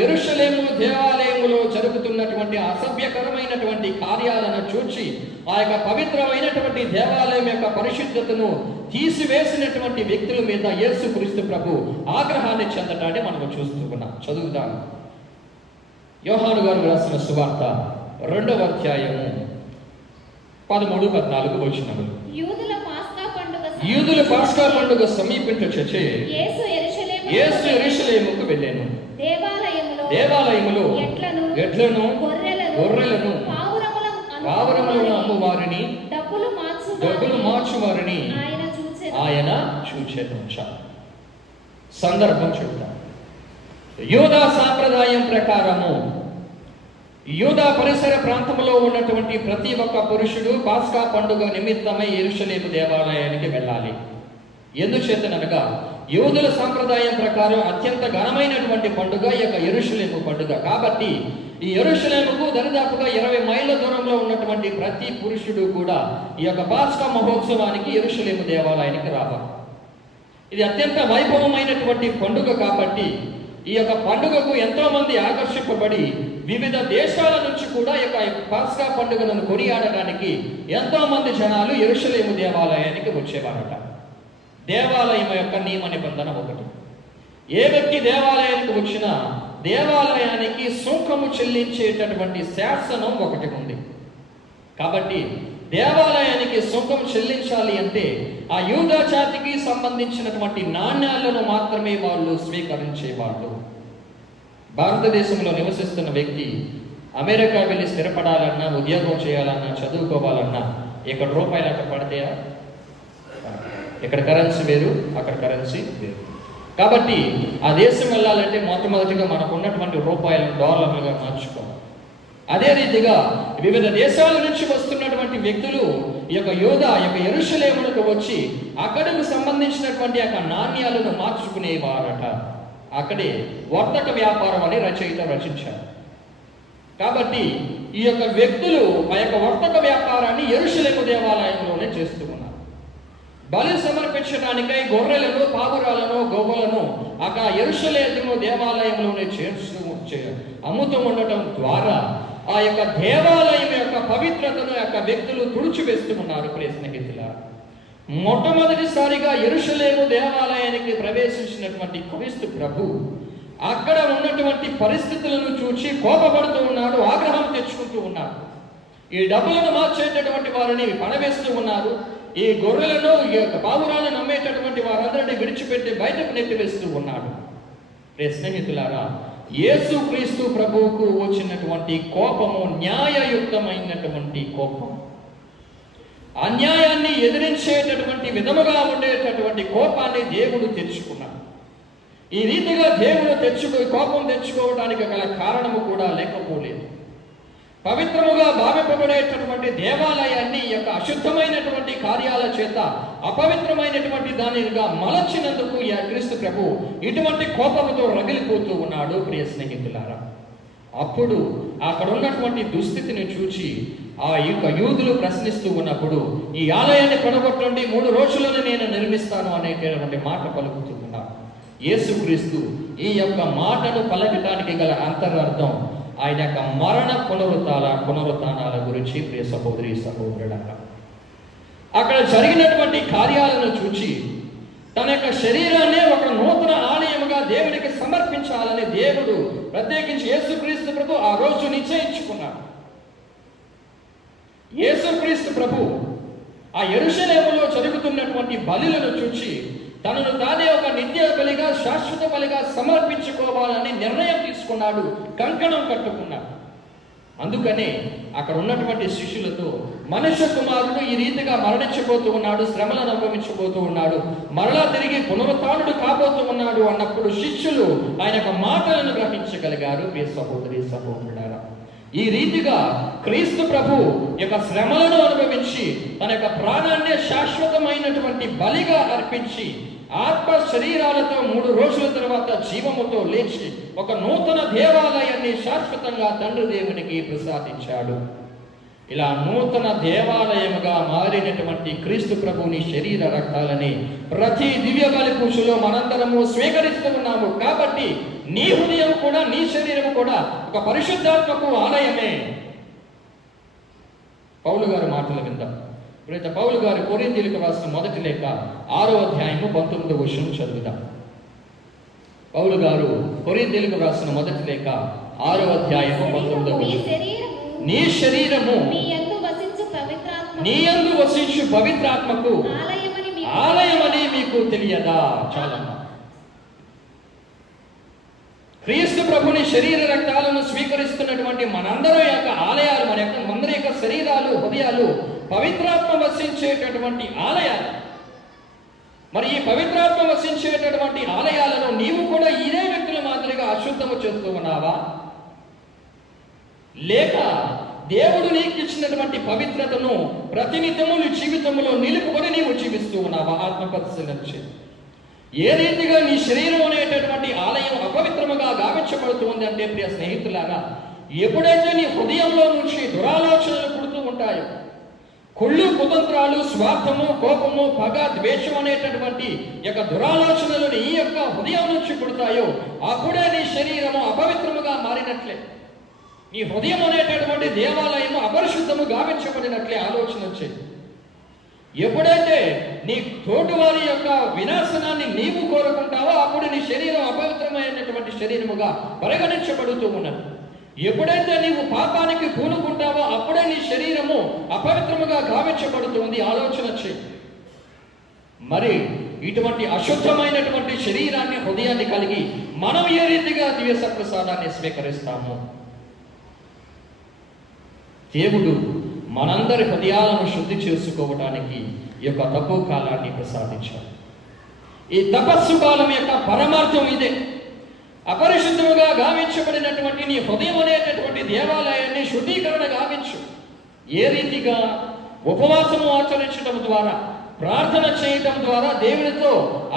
యెరూషలేము దేవాలయములో జరుగుతున్నటువంటి అసభ్యకరమైనటువంటి కార్యాలను చూచి ఆ యొక్క పవిత్రమైనటువంటి దేవాలయం యొక్క పరిశుద్ధతను తీసివేసినటువంటి వ్యక్తుల మీద యేసుక్రీస్తు ప్రభు ఆగ్రహాన్ని చెందటాన్ని మనం చూస్తూ ఉన్నాం. చదువుదాం. యోహాను గారు రాసిన సువార్త 2వ అధ్యాయము 13-14 వచనములు. యూదుల పాస్కా పండుగ సమీపించుటచే యేసు యెరూషలేముకు వెళ్ళెను. దేవాలయములో ఎడ్లను గొర్రెలను పావురములను అమ్మువారిని డబ్బులు మార్చువారిని ఆయన చూచెను. సందర్భం చెప్తాను. యూదా సాంప్రదాయం ప్రకారము యూదా పరిసర ప్రాంతంలో ఉన్నటువంటి ప్రతి ఒక్క పురుషుడు పాస్కా పండుగ నిమిత్తమై యెరూషలేము దేవాలయానికి వెళ్ళాలి. ఎందుచేతనగా యూదుల సాంప్రదాయం ప్రకారం అత్యంత ఘనమైనటువంటి పండుగ ఈ యొక్క యెరూషలేము పండుగ. కాబట్టి ఈ యెరూషలేముకు దరిదాపుగా 20 మైళ్ళ దూరంలో ఉన్నటువంటి ప్రతి పురుషుడు కూడా ఈ యొక్క పాస్కా మహోత్సవానికి యెరూషలేము దేవాలయానికి రావాలి. ఇది అత్యంత వైభవమైనటువంటి పండుగ కాబట్టి ఈ యొక్క పండుగకు ఎంతో మంది ఆకర్షింపబడి వివిధ దేశాల నుంచి కూడా ఈ యొక్క పాస్కా పండుగలను కొనియాడడానికి ఎంతో మంది జనాలు యెరూషలేము దేవాలయానికి వచ్చేవారట. దేవాలయం యొక్క నియమ నిబంధన ఒకటి. ఏ వ్యక్తి దేవాలయానికి వచ్చినా దేవాలయానికి సుంకము చెల్లించేటటువంటి శాసనం ఒకటి ఉంది. కాబట్టి దేవాలయానికి సుంకం చెల్లించాలి అంటే ఆ యూదా జాతికి సంబంధించినటువంటి నాణ్యాలను మాత్రమే వాళ్ళు స్వీకరించేవాళ్ళు. భారతదేశంలో నివసిస్తున్న వ్యక్తి అమెరికా వెళ్ళి స్థిరపడాలన్నా, ఉద్యోగం చేయాలన్నా, చదువుకోవాలన్నా ఇక్కడ రూపాయలు అక్కడ పడతాయా? ఇక్కడ కరెన్సీ వేరు, అక్కడ కరెన్సీ వేరు. కాబట్టి ఆ దేశం వెళ్ళాలంటే మొట్టమొదటిగా మనకు ఉన్నటువంటి రూపాయలను డాలర్లుగా మార్చుకోవాలి. అదే రీతిగా వివిధ దేశాల నుంచి వస్తున్నటువంటి వ్యక్తులు ఈ యొక్క యెరూషలేమునకు వచ్చి అక్కడకు సంబంధించినటువంటి యొక్క నాణ్యాలను మార్చుకునేవారట. అక్కడే వర్తక వ్యాపారం అని రచయిత రచించారు. కాబట్టి ఈ యొక్క వ్యక్తులు ఆ యొక్క వర్తక వ్యాపారాన్ని యెరూషలేము దేవాలయంలోనే చేస్తూ ఉన్నారు. బలి సమర్పించడానికై గొర్రెలను, పావురాలను, గొవ్వలను అక్కడ యెరూషలేము దేవాలయంలోనే అమ్ముతూ ఉండటం ద్వారా ఆ యొక్క దేవాలయం యొక్క పవిత్రతను యొక్క వ్యక్తులు తుడిచివేస్తూ ఉన్నారు. ప్రియ స్నేహితులారా, మొట్టమొదటిసారిగా యెరూషలేము దేవాలయానికి ప్రవేశించినటువంటి క్రీస్తు ప్రభు అక్కడ ఉన్నటువంటి పరిస్థితులను చూసి కోపపడుతూ ఉన్నాడు, ఆగ్రహం తెచ్చుకుంటూ ఉన్నాడు. ఈ డబ్బులను మార్చేటటువంటి వారిని పడవేస్తూ ఉన్నారు. ఈ గొర్రెలను, ఈ యొక్క పావురాలను అమ్మేటటువంటి వారందరినీ విడిచిపెట్టి బయటకు నెట్టివేస్తూ ఉన్నాడు. ప్రియ స్నేహితులారా, యేసుక్రీస్తు ప్రభువుకు వచ్చినటువంటి కోపము న్యాయయుక్తమైనటువంటి కోపం. అన్యాయాన్ని ఎదిరించేటటువంటి విధముగా ఉండేటటువంటి కోపాన్ని దేవుడు తెచ్చుకున్నాడు. ఈ రీతిగా దేవుడు కోపం తెచ్చుకోవడానికి గల కారణము కూడా లేకపోలేదు. పవిత్రముగా భావింపబడేటటువంటి దేవాలయాన్ని ఈ యొక్క అశుద్ధమైనటువంటి కార్యాల చేత అపవిత్రమైనటువంటి దానిగా మలచినందుకు ఈ క్రీస్తు ప్రభు ఇటువంటి కోపంతో రగిలిపోతూ ఉన్నాడు. ప్రియ స్నేహితులారా, అప్పుడు అక్కడ ఉన్నటువంటి దుస్థితిని చూచి ఆ యొక్క యూదులు ప్రశ్నిస్తూ ఉన్నప్పుడు, ఈ ఆలయాన్ని కొనగొట్టండి, 3 రోజులను నేను నిర్మిస్తాను అనేటటువంటి మాట పలుకుతూ ఉన్నాడు. యేసుక్రీస్తు ఈ యొక్క మాటను పలకటానికి గల అంతరార్థం ఆయన యొక్క మరణ పునరుత్థానాల గురించి. ప్రియ సహోదరి సహోదరులారా, అక్కడ జరిగినటువంటి కార్యాలను చూచి తన యొక్క శరీరాన్ని ఒక నూతన ఆలయముగా దేవునికి సమర్పించాలని దేవుడు ప్రత్యేకించి యేసుక్రీస్తు ప్రభు ఆ రోజు నిశ్చయించుకున్నాడు. యేసుక్రీస్తు ప్రభు ఆ యెరూషలేములో జరుగుతున్నటువంటి బలులను చూచి తనను తానే ఒక నిత్య బలిగా, శాశ్వత బలిగా సమర్పించుకోవాలని నిర్ణయం తీసుకున్నాడు, కంకణం కట్టుకున్నాడు. అందుకనే అక్కడ ఉన్నటువంటి శిష్యులతో, మనుష్య కుమారుడు ఈ రీతిగా మరణించబోతూ ఉన్నాడు, శ్రమలను అనుభవించబోతూ ఉన్నాడు, మరలా తిరిగి పునరుత్థానుడు కాబోతూ ఉన్నాడు అన్నప్పుడు శిష్యులు ఆయన యొక్క మాటలను గ్రహించగలిగారు. ప్రియ సహోదరి సహోదరులారా, ఈ రీతిగా క్రీస్తు ప్రభు యొక్క శ్రమలను అనుభవించి తన యొక్క ప్రాణాన్ని శాశ్వతమైనటువంటి బలిగా అర్పించి ఆత్మ శరీరాలతో 3 రోజుల తర్వాత జీవముతో లేచి ఒక నూతన దేవాలయాన్ని శాశ్వతంగా తండ్రి దేవునికి ప్రసాదించాడు. ఇలా నూతన దేవాలయముగా మారినటువంటి క్రీస్తు ప్రభుని శరీర రక్తాలని ప్రతి దివ్య బలి పూజలో మనందరము స్వీకరిస్తూ ఉన్నాము. కాబట్టి నీ హృదయం కూడా, నీ శరీరం కూడా ఒక పరిశుద్ధాత్మకు ఆలయమే. పౌలు గారి మాటలు విందాం. ప్రియత పౌలు గారి కొరింథీయులకు రాసిన మొదటి లేఖ 6వ అధ్యాయము 19వ వచనం చదువుదాం. పౌలు గారు కొరింథీయులకు రాసిన మొదటి లేఖ 6వ అధ్యాయము 19వ వచనం. నీ శరీరము నీ యందు వసించు పవిత్రాత్మకు ఆలయమని మీకు తెలియదా? చాలమ్మా. క్రీస్తు ప్రభుని శరీర రక్తాలను స్వీకరిస్తున్నటువంటి మనందరి యొక్క ఆలయాలు, మనందరి యొక్క శరీరాలు, హృదయాలు పవిత్రాత్మ వసించేటటువంటి ఆలయాలు. మరి ఈ పవిత్రాత్మ వసించేటటువంటి ఆలయాలను నీవు కూడా ఇదే వ్యక్తుల మాదిరిగా అశుద్ధము చేస్తూ ఉన్నావా? లేక దేవుడు నీకు ఇచ్చినటువంటి పవిత్రతను ప్రతినిత్యము నీ జీవితంలో నిలుపుకొని నీవు జీవిస్తూ ఉన్నావా? ఆత్మపరిశీలన చేయి. ఏ రీతిగా నీ శరీరం అనేటటువంటి ఆలయం అపవిత్రముగా గావించబడుతుంది అంటే, ప్రియ స్నేహితులారా, ఎప్పుడైతే నీ హృదయంలో నుంచి దురాలోచనలు పుడుతూ ఉంటాయో, కుళ్ళు, కుతంత్రాలు, స్వార్థము, కోపము, పగ, ద్వేషం అనేటటువంటి యొక్క దురాలోచనలు నీ యొక్క హృదయం నుంచి పుడతాయో, అప్పుడే నీ శరీరము అపవిత్రముగా మారినట్లే, నీ హృదయం అనేటటువంటి దేవాలయము అపరిశుద్ధము గావించబడినట్లే ఆలోచన వచ్చేది. ఎప్పుడైతే నీ తోటివారి యొక్క వినాశనాన్ని నీవు కోరుకుంటావో అప్పుడు నీ శరీరం అపవిత్రమైనటువంటి శరీరముగా పరిగణించబడుతూ ఉన్నది. ఎప్పుడైతే నీవు పాపానికి పూనుకుంటావో అప్పుడే నీ శరీరము అపవిత్రముగా గావించబడుతుంది. ఆలోచన చేయి. మరి ఇటువంటి అశుద్ధమైనటువంటి శరీరాన్ని, హృదయాన్ని కలిగి మనం ఏ రీతిగా దివ్య సప్రసాదాన్ని స్వీకరిస్తాము? దేవుడు మనందరి హృదయాలను శుద్ధి చేసుకోవడానికి ఈ యొక్క తప్పు కాలాన్ని ప్రసాదించాడు. ఈ తపస్సు కాలం యొక్క పరమార్థం ఇదే. అపరిశుద్ధముగా గావించబడినటువంటి నీ హృదయం అనేటటువంటి దేవాలయాన్ని శుద్ధీకరణ గావించు. ఏ రీతిగా? ఉపవాసము ఆచరించడం ద్వారా, ప్రార్థన చేయటం ద్వారా, దేవునితో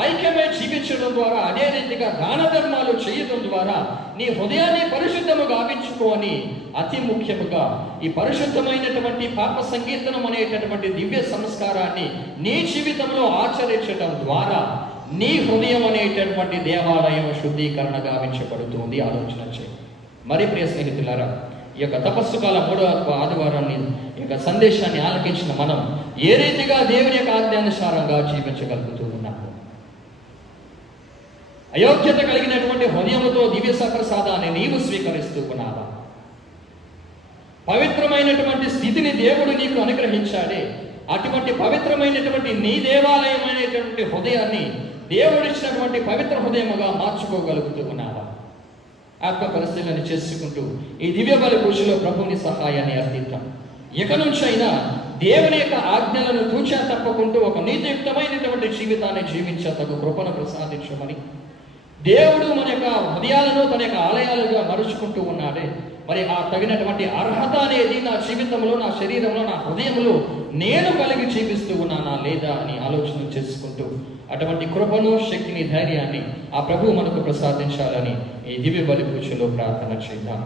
ఐక్యమై జీవించడం ద్వారా, అదే రీతిగా దాన ధర్మాలు చేయటం ద్వారా నీ హృదయాన్ని పరిశుద్ధము గావించుకోని అతి ముఖ్యముగా ఈ పరిశుద్ధమైనటువంటి పాప సంకీర్తనం అనేటటువంటి దివ్య సంస్కారాన్ని నీ జీవితంలో ఆచరించడం ద్వారా నీ హృదయం అనేటటువంటి దేవాలయం శుద్ధీకరణ గావించబడుతుంది. ఆలోచన చేయి. మరి ప్రియ స్నేహితులారా, ఈ యొక్క తపస్సు కాల 3వ ఆదివారాన్ని ఈ యొక్క సందేశాన్ని ఆలకించిన మనం ఏ రీతిగా దేవుని యొక్క ఆజ్ఞానుసారంగా జీవించగలుగుతూ ఉన్నాము? అయోగ్యత కలిగినటువంటి హృదయముతో దివ్య సప్రసాదాన్ని నీవు స్వీకరిస్తూ ఉన్నావా? పవిత్రమైనటువంటి స్థితిని దేవుడు నీకు అనుగ్రహించాడే, అటువంటి పవిత్రమైనటువంటి నీ దేవాలయం అనేటువంటి హృదయాన్ని దేవుడిచ్చినటువంటి పవిత్ర హృదయముగా మార్చుకోగలుగుతూ ఉన్నావా? ఆత్మ పరిశీలన చేసుకుంటూ ఈ దివ్య బలి పూజలో ప్రభుని సహాయాన్ని అర్థిద్దాం. ఇక నుంచైనా దేవుని యొక్క ఆజ్ఞలను తూచా తప్పకుంటూ ఒక నీతియుక్తమైనటువంటి జీవితాన్ని జీవించేందుకు కృపను ప్రసాదించమని దేవుడు మన యొక్క హృదయాలను తన యొక్క ఆలయాలుగా మరుచుకుంటూ ఉన్నాడే, మరి ఆ తగినటువంటి అర్హత అనేది నా జీవితంలో, నా శరీరంలో, నా హృదయంలో నేను కలిగి జీవిస్తూ ఉన్నానా లేదా అని ఆలోచన చేసుకుంటూ అటువంటి కృపను, శక్తిని, ధైర్యాన్ని ఆ ప్రభువు మనకు ప్రసాదించాలని ఈ దివ్య బలి పూజలో ప్రార్థన చేద్దాం.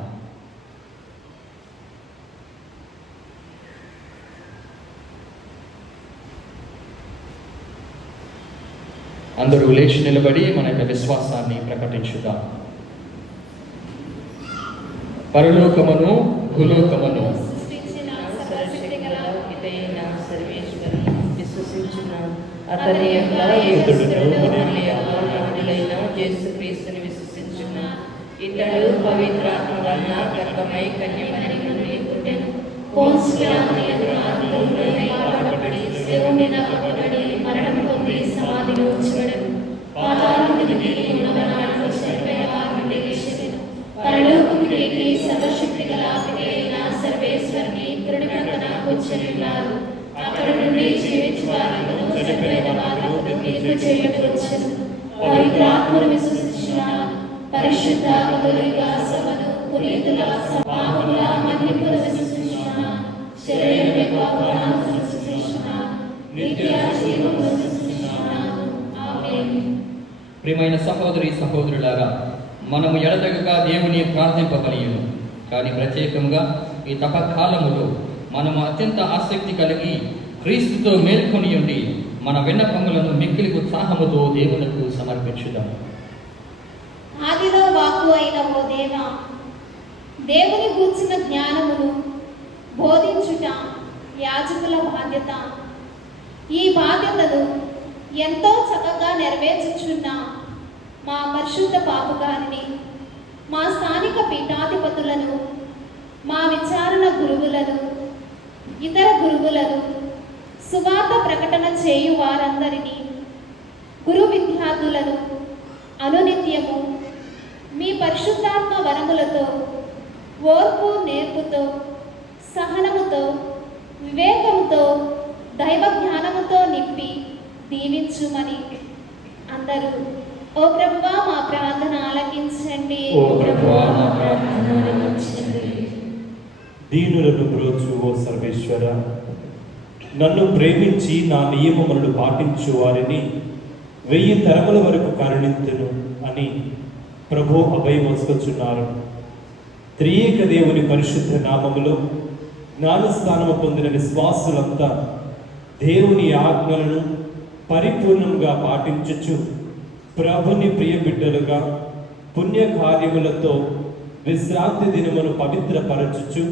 అందరూ లేచి నిలబడి మన యొక్క విశ్వాసాన్ని ప్రకటించుదాం. పరలోకమును భూలోకమును సృష్టించిన సర్వశక్తిగల పితైన సర్వేశ్వరుని విశ్వసించిన అతని యొక్క ఏకసుతుడు మన యొక్క నాథుడైన యేసుక్రీస్తుని విశ్వసించిన ఇతడు పవిత్రాత్మ వలన గర్భమై కన్యమరి నుండి పుట్టెను. పోన్సు పిలాతు ఆజ్ఞలపై పాటుపడి శిలువ నరకబడి మరణం పొంది సమాధిలో ఉంచబడెను. పాతాళమునకు దిగి మూడవ నాడు చనిపోయిన వారి నుండి లేచెను. పరలోకమునకు ఎక్కి సర్వశక్తిగల పితైన సర్వేశ్వరుని కుడి ప్రక్కన కూర్చొని ఉన్నారు. అక్కడి నుండి జీవించు వారును చనిపోయిన వారును తీర్పు చేయుటకు వచ్చెను. పవిత్ర ఆత్మను విశ్వసించిన పరిశుద్ధ కథోలిక సభను పునీతుల పాపముల మన్నింపును విశ్వసించిన శరీరం యొక్క పురాణమును విశ్వసించిన నిత్య జీవమును విశ్వసించిన. ఆమేన్. ప్రియమైన సహోదరి సహోదరులారా, మనము ఎడతెగక దేవుని ప్రార్థింపబలియును. కానీ ప్రత్యేకంగా ఈ తపకాలములో మనము అత్యంత ఆసక్తి కలిగి క్రీస్తుతో మేల్కొని ఉండి మన విన్నపములను మిక్కిలి ఉత్సాహముతో దేవునికి సమర్పించుదాం. ఆదిలో వాక్కు అయిన ఓ దేవా, దేవుని గూర్చిన జ్ఞానమును బోధించుట యాజకుల బాధ్యత. ఈ బాధ్యతను ఎంతో చక్కగా నెరవేర్చుచున్న మా పరిశుద్ధ పాపగారిని, మా స్థానిక పీఠాధిపతులను, మా విచారణ గురువులను, ఇతర గురువులను, సువార్త ప్రకటన చేయు వారందరినీ, గురు విద్యార్థులను అనునిత్యము మీ పరిశుద్ధాత్మ వరములతో, ఓర్పు నేర్పుతో, సహనముతో, వివేకముతో, దైవ జ్ఞానముతో నింపి దీవించుమని అందరూ ఓ ప్రభువా మా ప్రార్థన ఆలకించండి. ఓ ప్రభువా మా ప్రార్థన ఆలకించండి. దీనులను బ్రోచు ఓ సర్వేశ్వర, నన్ను ప్రేమించి నా నియమములను పాటించు వారిని 1000 తరముల వరకు కరుణింతును అని ప్రభు అభయమొసుకొచ్చున్నారు. త్రియేక దేవుని పరిశుద్ధ నామములో జ్ఞానస్థానము పొందిన విశ్వాసులంతా దేవుని ఆజ్ఞలను పరిపూర్ణంగా పాటించుచు ప్రభుని ప్రియ బిడ్డలుగా పుణ్య కార్యములతో విశ్రాంతి దినమును పవిత్రపరచుచు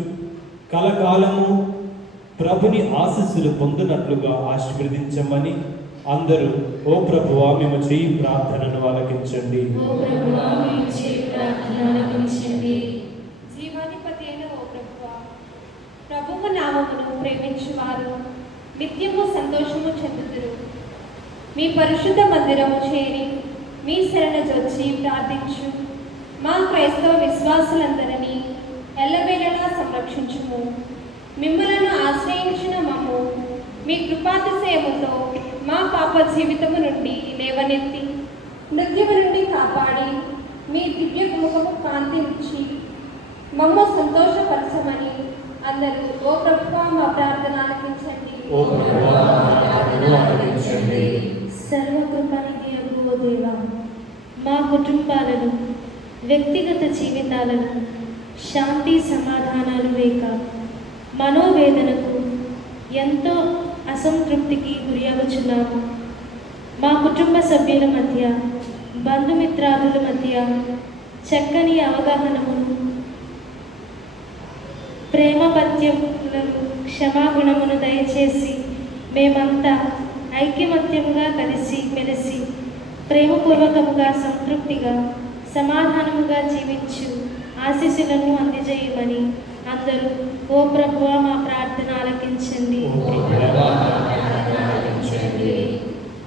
కలకాలము ప్రభుని ఆశీస్సులు పొందినట్లుగా ఆశీర్వదించమని అందరూ ఓ ప్రభువా మేము చేయి ప్రార్థనను ఆలకించండి. ఓ ప్రభువా మేము చేయి ప్రార్థన ఆలకించండి. జీవాధిపతి అయిన ఓ ప్రభువా, ప్రభువు నామమును ప్రేమించువారు నిత్యము సంతోషము చెందుదురు. మీ పరిశుద్ధ మందిరము చేరి మీ శరణ జొచ్చి ప్రార్థించు మా క్రైస్తవ విశ్వాసులందరినీ ఎల్లవేళలా సంరక్షించుము. మిమ్మలను ఆశ్రయించిన మమ్ము మీ కృపాతిశయముతో మా పాప జీవితము నుండి లేవనెత్తి మృత్యువు నుండి కాపాడి మీ దివ్య ముఖము కాంతించి మమ్మ సంతోషపరచమని అందరూ ఓ ప్రభువా మా ప్రార్థన ఆలకించండి. ఓ ప్రభువా మా ప్రార్థన ఆలకించండి. సర్వకృపానిధి అగు ఓ దేవా, మా కుటుంబాలను, వ్యక్తిగత జీవితాలను శాంతి సమాధానాలు లేక మనోవేదనకు ఎంతో అసంతృప్తికి గురి అవుచున్నాము. మా కుటుంబ సభ్యుల మధ్య, బంధుమిత్రాదుల మధ్య చక్కని అవగాహనమును, ప్రేమపత్యములను, క్షమాగుణమును దయచేసి మేమంతా ఐక్యమత్యముగా కలిసి మెలిసి ప్రేమపూర్వకముగా సంతృప్తిగా సమాధానముగా జీవించు ఆశీస్సులను అందజేయమని అందరూ ఓ ప్రభువా మా ప్రార్థన ఆలకించండి.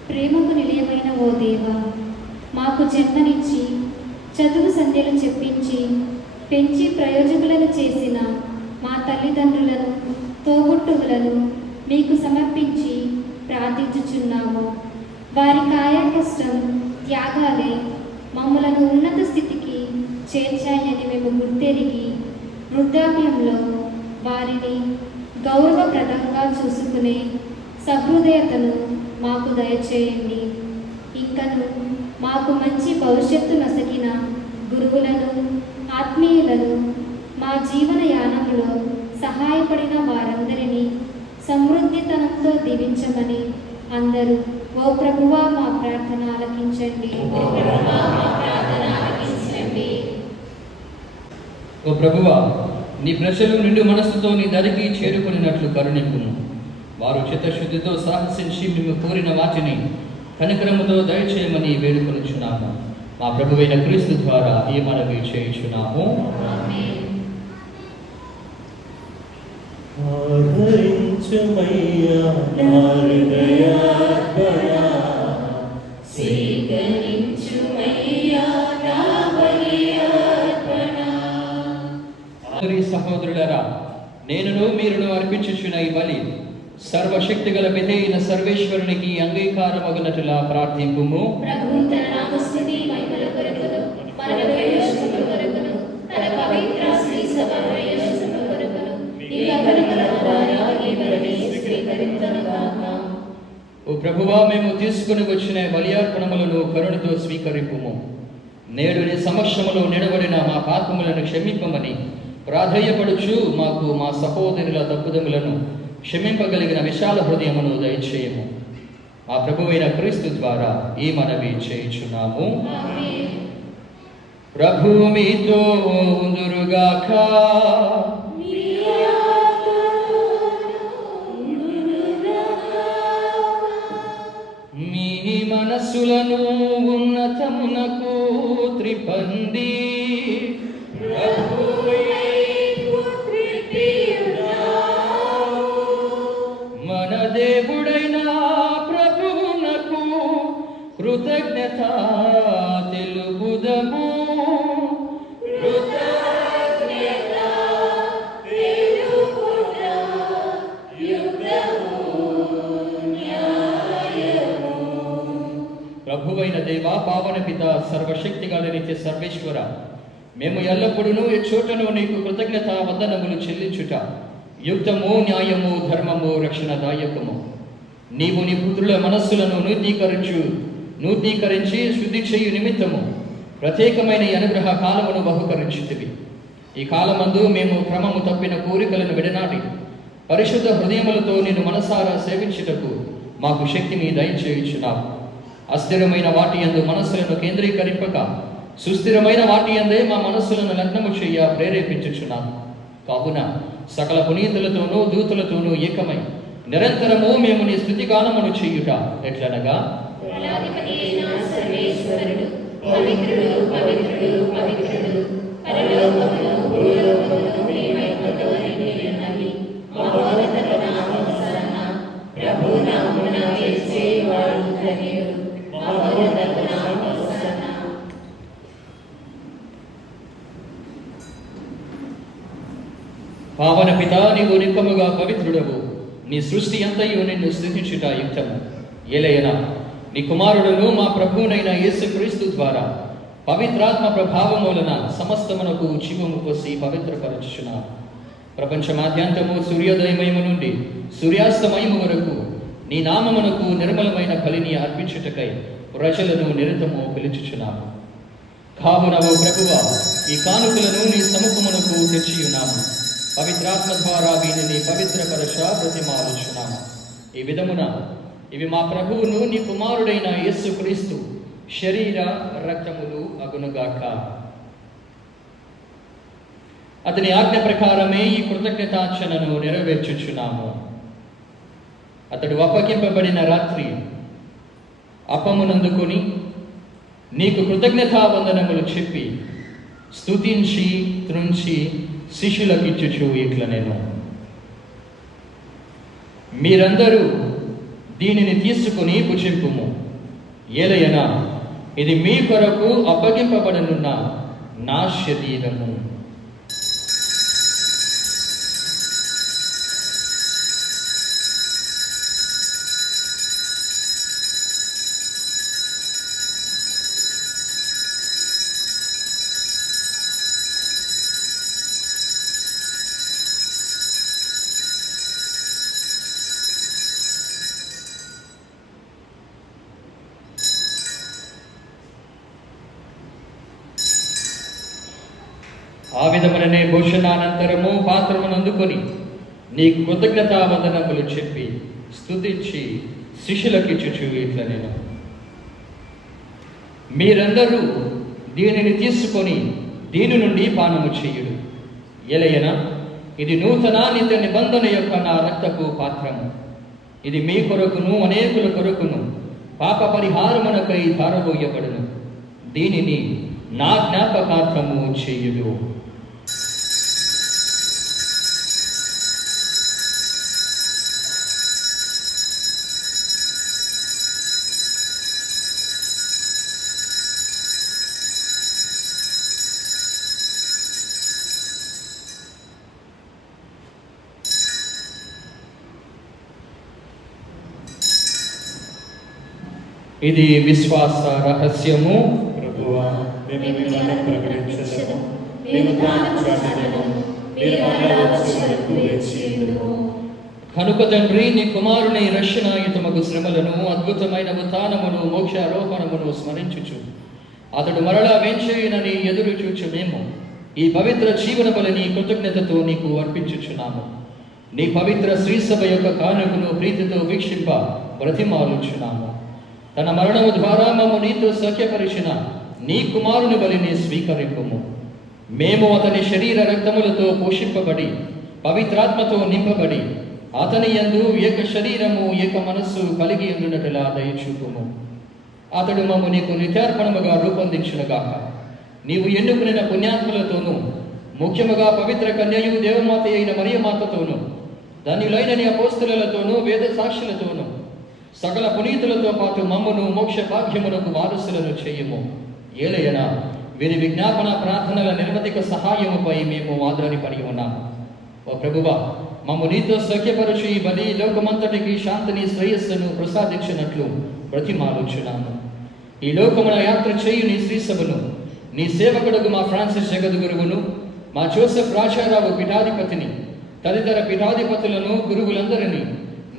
ప్రేమకు నిలయమైన ఓ దేవా, మాకు జన్మనిచ్చి చదువు సంధ్యలు చెప్పించి పెంచి ప్రయోజకులను చేసిన మా తల్లిదండ్రులను, తోబుట్టువులను మీకు సమర్పించి ప్రార్థించుచున్నాము. వారి కాయ కష్టం, త్యాగాలే మమ్మలను ఉన్నత స్థితికి చేర్చాయని మేము గుర్తెరిగి వృద్ధాప్యంలో వారిని గౌరవప్రదంగా చూసుకునే సహృదయతను మాకు దయచేయండి. ఇంకను మాకు మంచి భవిష్యత్తు నొసగిన గురువులను, ఆత్మీయులను, మా జీవన యానంలో సహాయపడిన వారందరినీ సమృద్ధితనంతో దీవించమని అందరూ ఓ ప్రభువా మా ప్రార్థన ఆలకించండి. ఓ ప్రభువా, నీ ప్రజలు నిండు మనస్సుతో నీ దరికి చేరుకునినట్లు కరుణింపుము. వారు చిత్తశుద్ధితో సాహసించి మేము కోరిన వాటిని కనికరముతో దయచేయమని వేడుకొనుచున్నాము. మా ప్రభువైన క్రీస్తు ద్వారా ఈ మనవి చేయుచున్నాము. ఆదరించుమయ్యా నా హృదయార్పణ, స్వీకరించుమయ్యా నా బలి అర్పణ. సహోదరులారా, నేనును మీరును అర్పించుచున్న ఈ బలి సర్వశక్తి గల విధేయన సర్వేశ్వరునికి అంగీకారమగునట్లుగా ప్రార్థింపుము. ప్రభు తన నామస్తుతి మహిమల కొరకును, మన ప్రయోజనముల కొరకును, తన పవిత్ర శ్రీ సభ ప్రయోజనముల కొరకును ఈ అర్పణల ద్వారా ఈ బలిని స్వీకరించుగాక. ఓ ప్రభువా, మేము తీసుకుని వచ్చిన బలియార్పణములను కరుణతో స్వీకరింపుము. నేడు నీ సమక్షములో నిలబడిన మా పాపములను క్షమింపమని ప్రాధేయపడుచు మాకు మా సహోదరుల తప్పుదములను క్షమింపగలిగిన విశాల హృదయమును దయచేయము. మా ప్రభువైన క్రీస్తు ద్వారా ఈ మనవి చేయుచున్నాము. ప్రభు మీతో ఉందురుగాక. మీ మనస్సులను ఉన్నతమునకు త్రిపండి. మన దేవుడైన ప్రభువునకు కృతజ్ఞత తెలుపుదము. ప్రభువైన దేవా, పావన పిత, సర్వశక్తి గల నిత్య సర్వేశ్వర, మేము ఎల్లప్పుడూ ఈ చోటను నీకు కృతజ్ఞత వందనములు చెల్లించుట యుక్తము, న్యాయము, ధర్మము, రక్షణదాయకము. నీవు నీ పుత్రుల మనస్సులను నూతీకరించి శుద్ధి చేయు నిమిత్తము ప్రత్యేకమైన ఈ అనుగ్రహ కాలమును బహుకరించితివి. ఈ కాలమందు మేము క్రమము తప్పిన కోరికలను విడనాటి పరిశుద్ధ హృదయములతో నిన్ను మనసారా సేవించుటకు మాకు శక్తిని దయచేయుచున్నావు. అస్థిరమైన వాటి యందు మనస్సులను కేంద్రీకరింపక సుస్థిరమైన వాటి యందే మా మనస్సులను లగ్నము చేయ ప్రేరేపించుచున్నాము. కావున సకల పునీతులతోనూ దూతులతోనూ ఏకమై నిరంతరము మేము నీ స్తుతిగానమును చేయుట ఎట్లనగా, సర్వేశ్వరుడు పవిత్రుడు, పవిత్రుడు, పవిత్రుడు, పరలోకమును భూలోకమును నీ మహిమతో నిండి ఉన్నవి. మహోన్నత నామమున ప్రభు నామమున చేసేవాడు ధన్యుడు. మహోన్నత నామమున. పావన పిత, నీవు నిక్కముగా పవిత్రుడవు. నీ సృష్టి అంతయు నిన్ను స్తుతించుట యుక్తము. ఏలయనా నీ కుమారుడును మా ప్రభువునైన యేసుక్రీస్తు ద్వారా పవిత్రాత్మ ప్రభావం వలన సమస్తమునకు జీవము పోసి పవిత్రపరచుచున్నావు. ప్రపంచమాద్యంతము సూర్యోదయమయము నుండి సూర్యాస్తమయము వరకు నీ నామమునకు నిర్మలమైన బలిని అర్పించుటకై ప్రజలను నిరతము పిలుచుచున్నాము. కావున ఓ ప్రభువా, ఈ కానుకలను నీ సముఖమునకు తెచ్చియున్నాము. పవిత్రాత్మ ద్వారా వీటిని పవిత్రపరచ ప్రతిమాలుచున్నాము. ఈ విధమున ఇవి మా ప్రభువును నీ కుమారుడైన యేసుక్రీస్తు శరీర రక్తములు అగునుగాక. అతని ఆజ్ఞ ప్రకారమే ఈ కృతజ్ఞతార్చనను నెరవేర్చుచున్నాము. అతడు అప్పగింపబడిన రాత్రి అప్పమునందుకొని నీకు కృతజ్ఞతా వందనములు చెప్పి స్తుతించి త్రుంచి శిష్యులకిచ్చుచు ఇట్ల నేను, మీరందరూ దీనిని తీసుకుని భుజింపుము. ఏలయనా ఇది మీ కొరకు అప్పగింపబడనున్న నా శరీరము. ఆ విధముననే భోజనానంతరము పాత్రమును అందుకొని నీకు కృతజ్ఞతావందనములు చెప్పి స్తుతించి శిష్యులకిచ్చుచు ఇట్లా నేను, మీరందరూ దీనిని తీసుకొని దీని నుండి పానము చేయుడు. ఎలయన ఇది నూతన నిత్య నిబంధన యొక్క నా రక్తపు పాత్రము. ఇది మీ కొరకును అనేకుల కొరకును పాప పరిహారమునకై ధారబోయబడును. దీనిని నా జ్ఞాపకార్థము చేయుడు. ఇది విశ్వాస రహస్యము. ప్రభువా, మేము మిమ్మల్ని ప్రకటించదము, మేము ధ్యానించదము, మీరు మరలా వచ్చే వరకు వేచియుండుము. కనుక తండ్రి, నీ కుమారుని రక్షణాయుతమగు శ్రమలను, అద్భుతమైన ఉత్థానమును, మోక్షారోపణమును స్మరించుచు అతడు మరలా వేంచేయునని ఎదురు చూచు మేము ఈ పవిత్ర జీవన బలిని కృతజ్ఞతతో నీకు అర్పించుచున్నాము. నీ పవిత్ర శ్రీసభ యొక్క కానుకను ప్రీతితో వీక్షింప బ్రతిమాలుచున్నాము. తన మరణము ద్వారా మమ్ము నీతో సఖ్యపరిచిన నీ కుమారుని బలిని స్వీకరింపుము. మేము అతని శరీర రక్తములతో పోషింపబడి పవిత్రాత్మతో నింపబడి అతని యందు ఏక శరీరము ఏక మనస్సు కలిగి ఉండునట్లా దయచూపుము. అతడు మమ్ము నీకు నిత్యార్పణముగా రూపొందించునుగాక. నీవు ఎన్నుకున్న పుణ్యాత్ములతోనూ, ముఖ్యముగా పవిత్ర కన్యయు దేవమాత అయిన మరియమాతతోనూ, ధన్యులైన నీ అపోస్తలులతోనూ, వేద సాక్షులతోనూ, సకల పునీతులతో పాటు మమ్మును మోక్ష భాగ్యమునకు వారసులను చేయము. ఏలయన వీరి విజ్ఞాపన ప్రార్థనల నిర్మతిక సహాయముపై మేము ఆధారపడి ఉన్నాము. ఓ ప్రభువా, మమ్ము నీతో సఖ్యపరచు ఈ బలి లోకమంతటికి శాంతిని శ్రేయస్సును ప్రసాదించినట్లు బ్రతిమాలుచున్నాము. ఈ లోకమున యాత్ర చేయు నీ శ్రీసభను, నీ సేవకుడుగు మా ఫ్రాన్సిస్ జగద్గురువును, మా జోసెఫ్ రాజారావు పీఠాధిపతిని, తదితర పీఠాధిపతులను, గురువులందరినీ,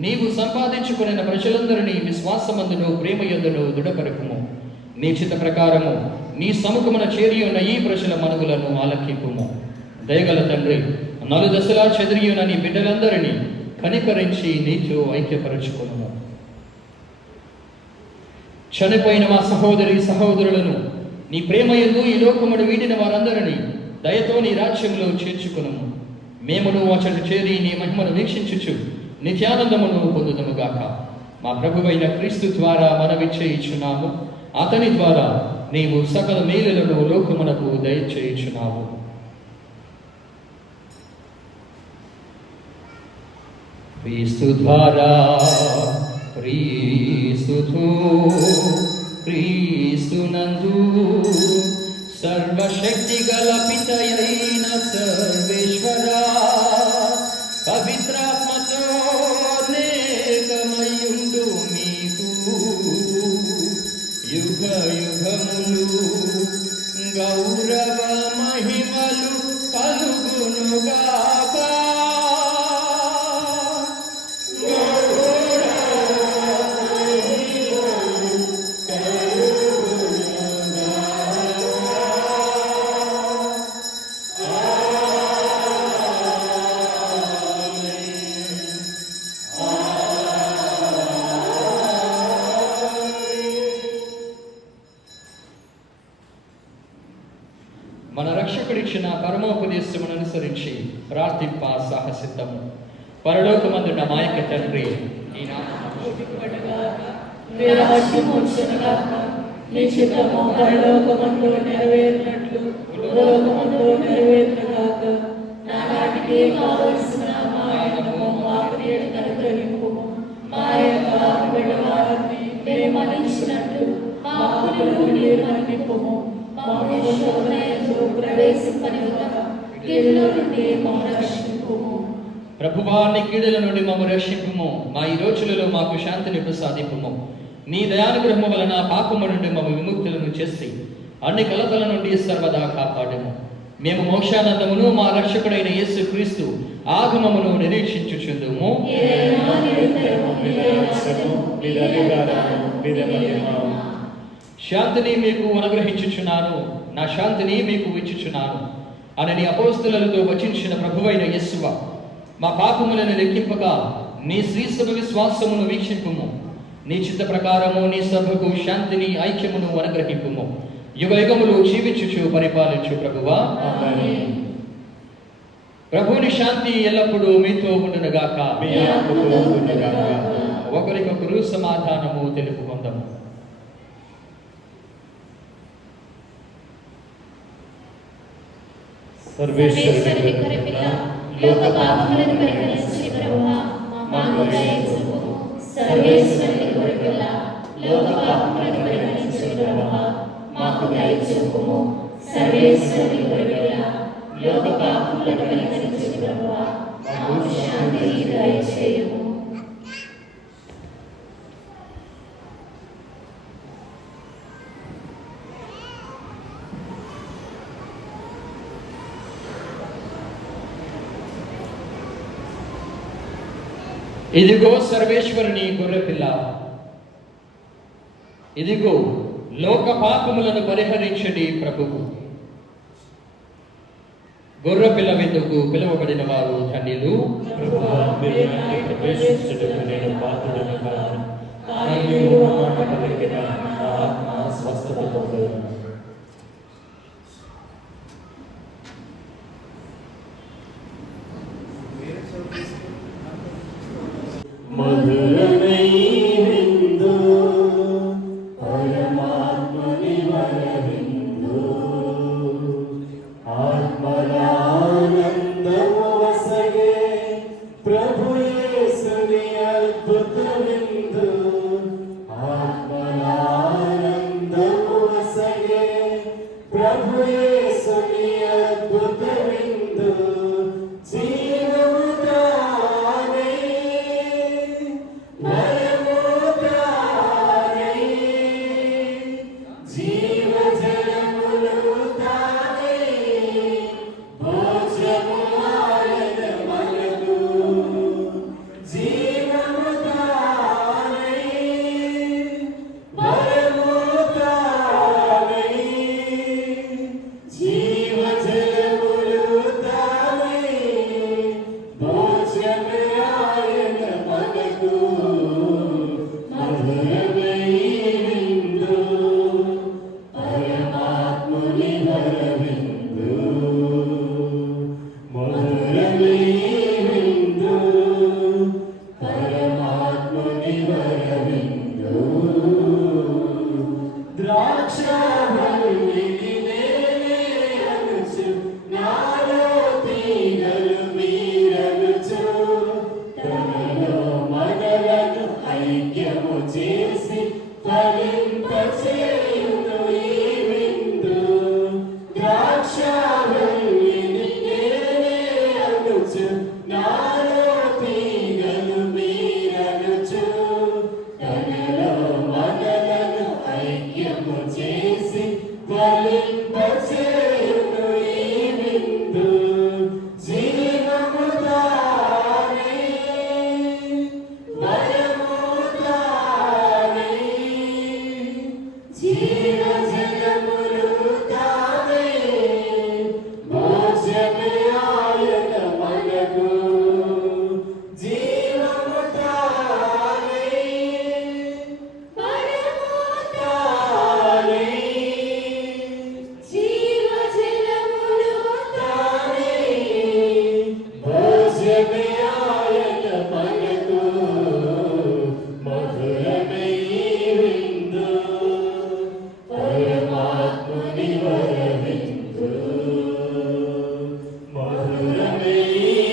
నీవు సంపాదించుకున్న ప్రజలందరినీ విశ్వాసమందును ప్రేమయందును దృఢపరపుము. నీ చిత్త ప్రకారము నీ సముఖమున చేరి ఉన్న ఈ ప్రజల మనవులను ఆలకింపుము. దయగల తండ్రి, నలుదశలా చెదిరియున్న నీ బిడ్డలందరినీ కనికరించి నీతో ఐక్యపరచుకును. చనిపోయిన మా సహోదరి సహోదరులను నీ ప్రేమయందు ఈ లోకమును వీడిన వారందరినీ దయతో నీ రాజ్యంలో చేర్చుకును. మేమును అచట చేరి నీ మహిమను వీక్షించుచు నిత్యానందమును పొందుదముగాక. మా ప్రభువైన క్రీస్తు ద్వారా మనవి చేయుచున్నాము. అతని ద్వారా నీవు సకల మేలులను లోకమునకు దయచేయుచున్నావు. క్రీస్తు ద్వారా, క్రీస్తునందు సర్వశక్తి గల పితయైన సర్వేశ్వరా, పవిత్రాత్మతో అనేకమయుండు మీకు యుగ యుగములు గౌరవ మహిమలు కలుగునుగాక. మన రక్షకుడిచ్చిన పరమోపదేశమును అనుసరించి ప్రార్థింప సాహసిద్ధము. పరలోకమందున్న మా యొక్క తండ్రి, నీ నామము నీ చిత్తము పరలోకమందు నెరవేరినట్లు భూలోకమందు నెరవేరుగాక. నానాటికి కావలసిన మా అన్నము మాకు నేడు అనుగ్రహింపుము. మా యొక్క బిడ్డవారిని మేము మన్నించినట్లు మా అప్పులను నీరు మన్నింపుము. ప్రభువా, నీ కీడుల నుండి మమ్ము రక్షింపుము. మా ఈ రోజులలో మాకు శాంతిని ప్రసాదింపుము. నీ దయానుగ్రహము వలన పాపము నుండి మమ్ము విముక్తులను చేసి అన్ని కలతల నుండి సర్వదా కాపాడము. మేము మోక్షానందమును మా రక్షకుడైన యేసు క్రీస్తు ఆగమమును నిరీక్షించుచుందుము. శాంతిని మీకు అనుగ్రహించుచున్నాను, నా శాంతిని మీకు ఇచ్చుచున్నాను అని అపోస్తలులతో వచించిన ప్రభువైన యేసువా, మా పాపములను లెక్కింపగా నీ శ్రీసభ విశ్వాసమును వీక్షింపుము. నీ చిత్త ప్రకారము నీ సభకు శాంతిని ఐక్యమును అనుగ్రహింపుము. యుగ యుగములు జీవించుచు పరిపాలించు ప్రభువా. ప్రభుని శాంతి ఎల్లప్పుడూ మీతో ఉండునుగాక. ఒకరికొకరు సమాధానము తెలుపుకుందాము. సర్వేశ్వరుని గొర్రెపిల్ల, లోక పాపములను పరిహరించు ప్రభువా, మాకు దయ చూపుము. సర్వేశ్వరుని గొర్రెపిల్ల, లోక పాపములను పరిహరించు ప్రభువా, మాకు దయ చూపుము. సర్వేశ్వరుని గొర్రెపిల్ల, లోక పాపములను పరిహరించు ప్రభువా, మాకు శాంతిని దయచేయుము. ఇదిగో సర్వేశ్వరుని గొర్రెపిల్ల, ఇదిగో లోక పాపములను పరిహరించడి ప్రభువు. గొర్రెపిల్ల విందుకు పిలువబడిన వారు ధన్యులు. ప్రవేశించుటకు నేను పాత్రుడను కాను, కానీ నీవు నా మాట పలికిన నా ఆత్మ స్వస్థత పొందును. మధురమై విందు, పరమాత్మని వరవిందు, ఆత్మలానందము వసగే ప్రభు యేసుని అద్భుత విందు. ఆత్మలానందము వసగే ప్రభు యేసుని అద్భుత విందు. జీవము తానే, వరము తానే, జీవ జలములు తానే, భోజము ఆయన మనకు. జీవము తానే, వరము తానే, జీవ జలములు తానే, భోజము ఆయన మనకు. మధురమై విందు, పరమాత్ముని వరవిందు. మధురమై విందు, పరమాత్ముని వరవిందు. ద్రాక్షావల్లిని నేనే అనుచు, నాలో తీగలు మీరనుచు, తనలో మనలను ఐక్యము చేసి ఫలింపచేయును ఈ విందు. ద్రాక్షావల్లిని నేనే అనుచు, నాలో తీగలు మీరనుచు, తనలో మనలను ఐక్యము చేసి ఫలింపచేయును ఈ విందు. జీవము తానే, వరము తానే, జీవ జలములు తానే, భోజమే ఆయన మనకు. జీవము తానే, వరము తానే, జీవ జలములు తానే, భోజమే ఆయన మనకు. మధురమై విందు, పరమాత్ముని వరవిందు. మధురమై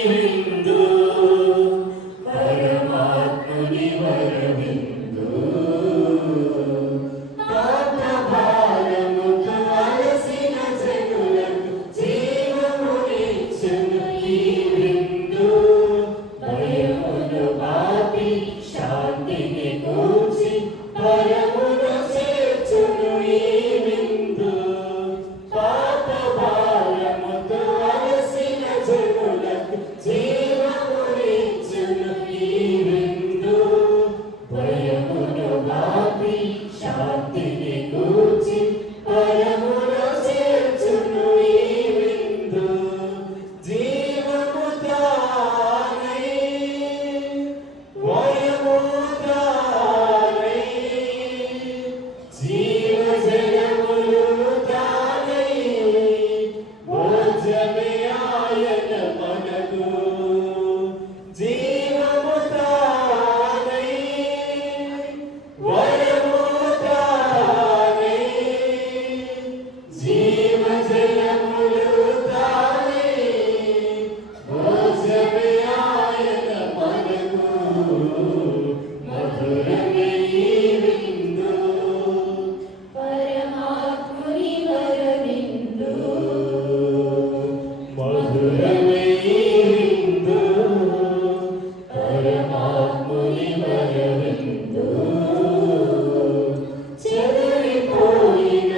విందు, పరమాత్ముని వరవిందు. పాప భారముతో అలసిన జనులకు జీవమునిచ్చును ఈ విందు. భయమును పాపి శాంతిని కూర్చి పరమును చేర్చును ఈ విందు. పాప భారముతో అలసిన జనులకు జీవమునిచ్చును ఈ విందు. భయమును పాపి శాంతిని కూర్చి పరమును చేర్చును ఈ విందు. మధురమే ఈ విందు, పరమాత్ముని వరవిందు, మధురమే ఈ విందు, పరమాత్ముని వరవిందు. చెదరిపోయిన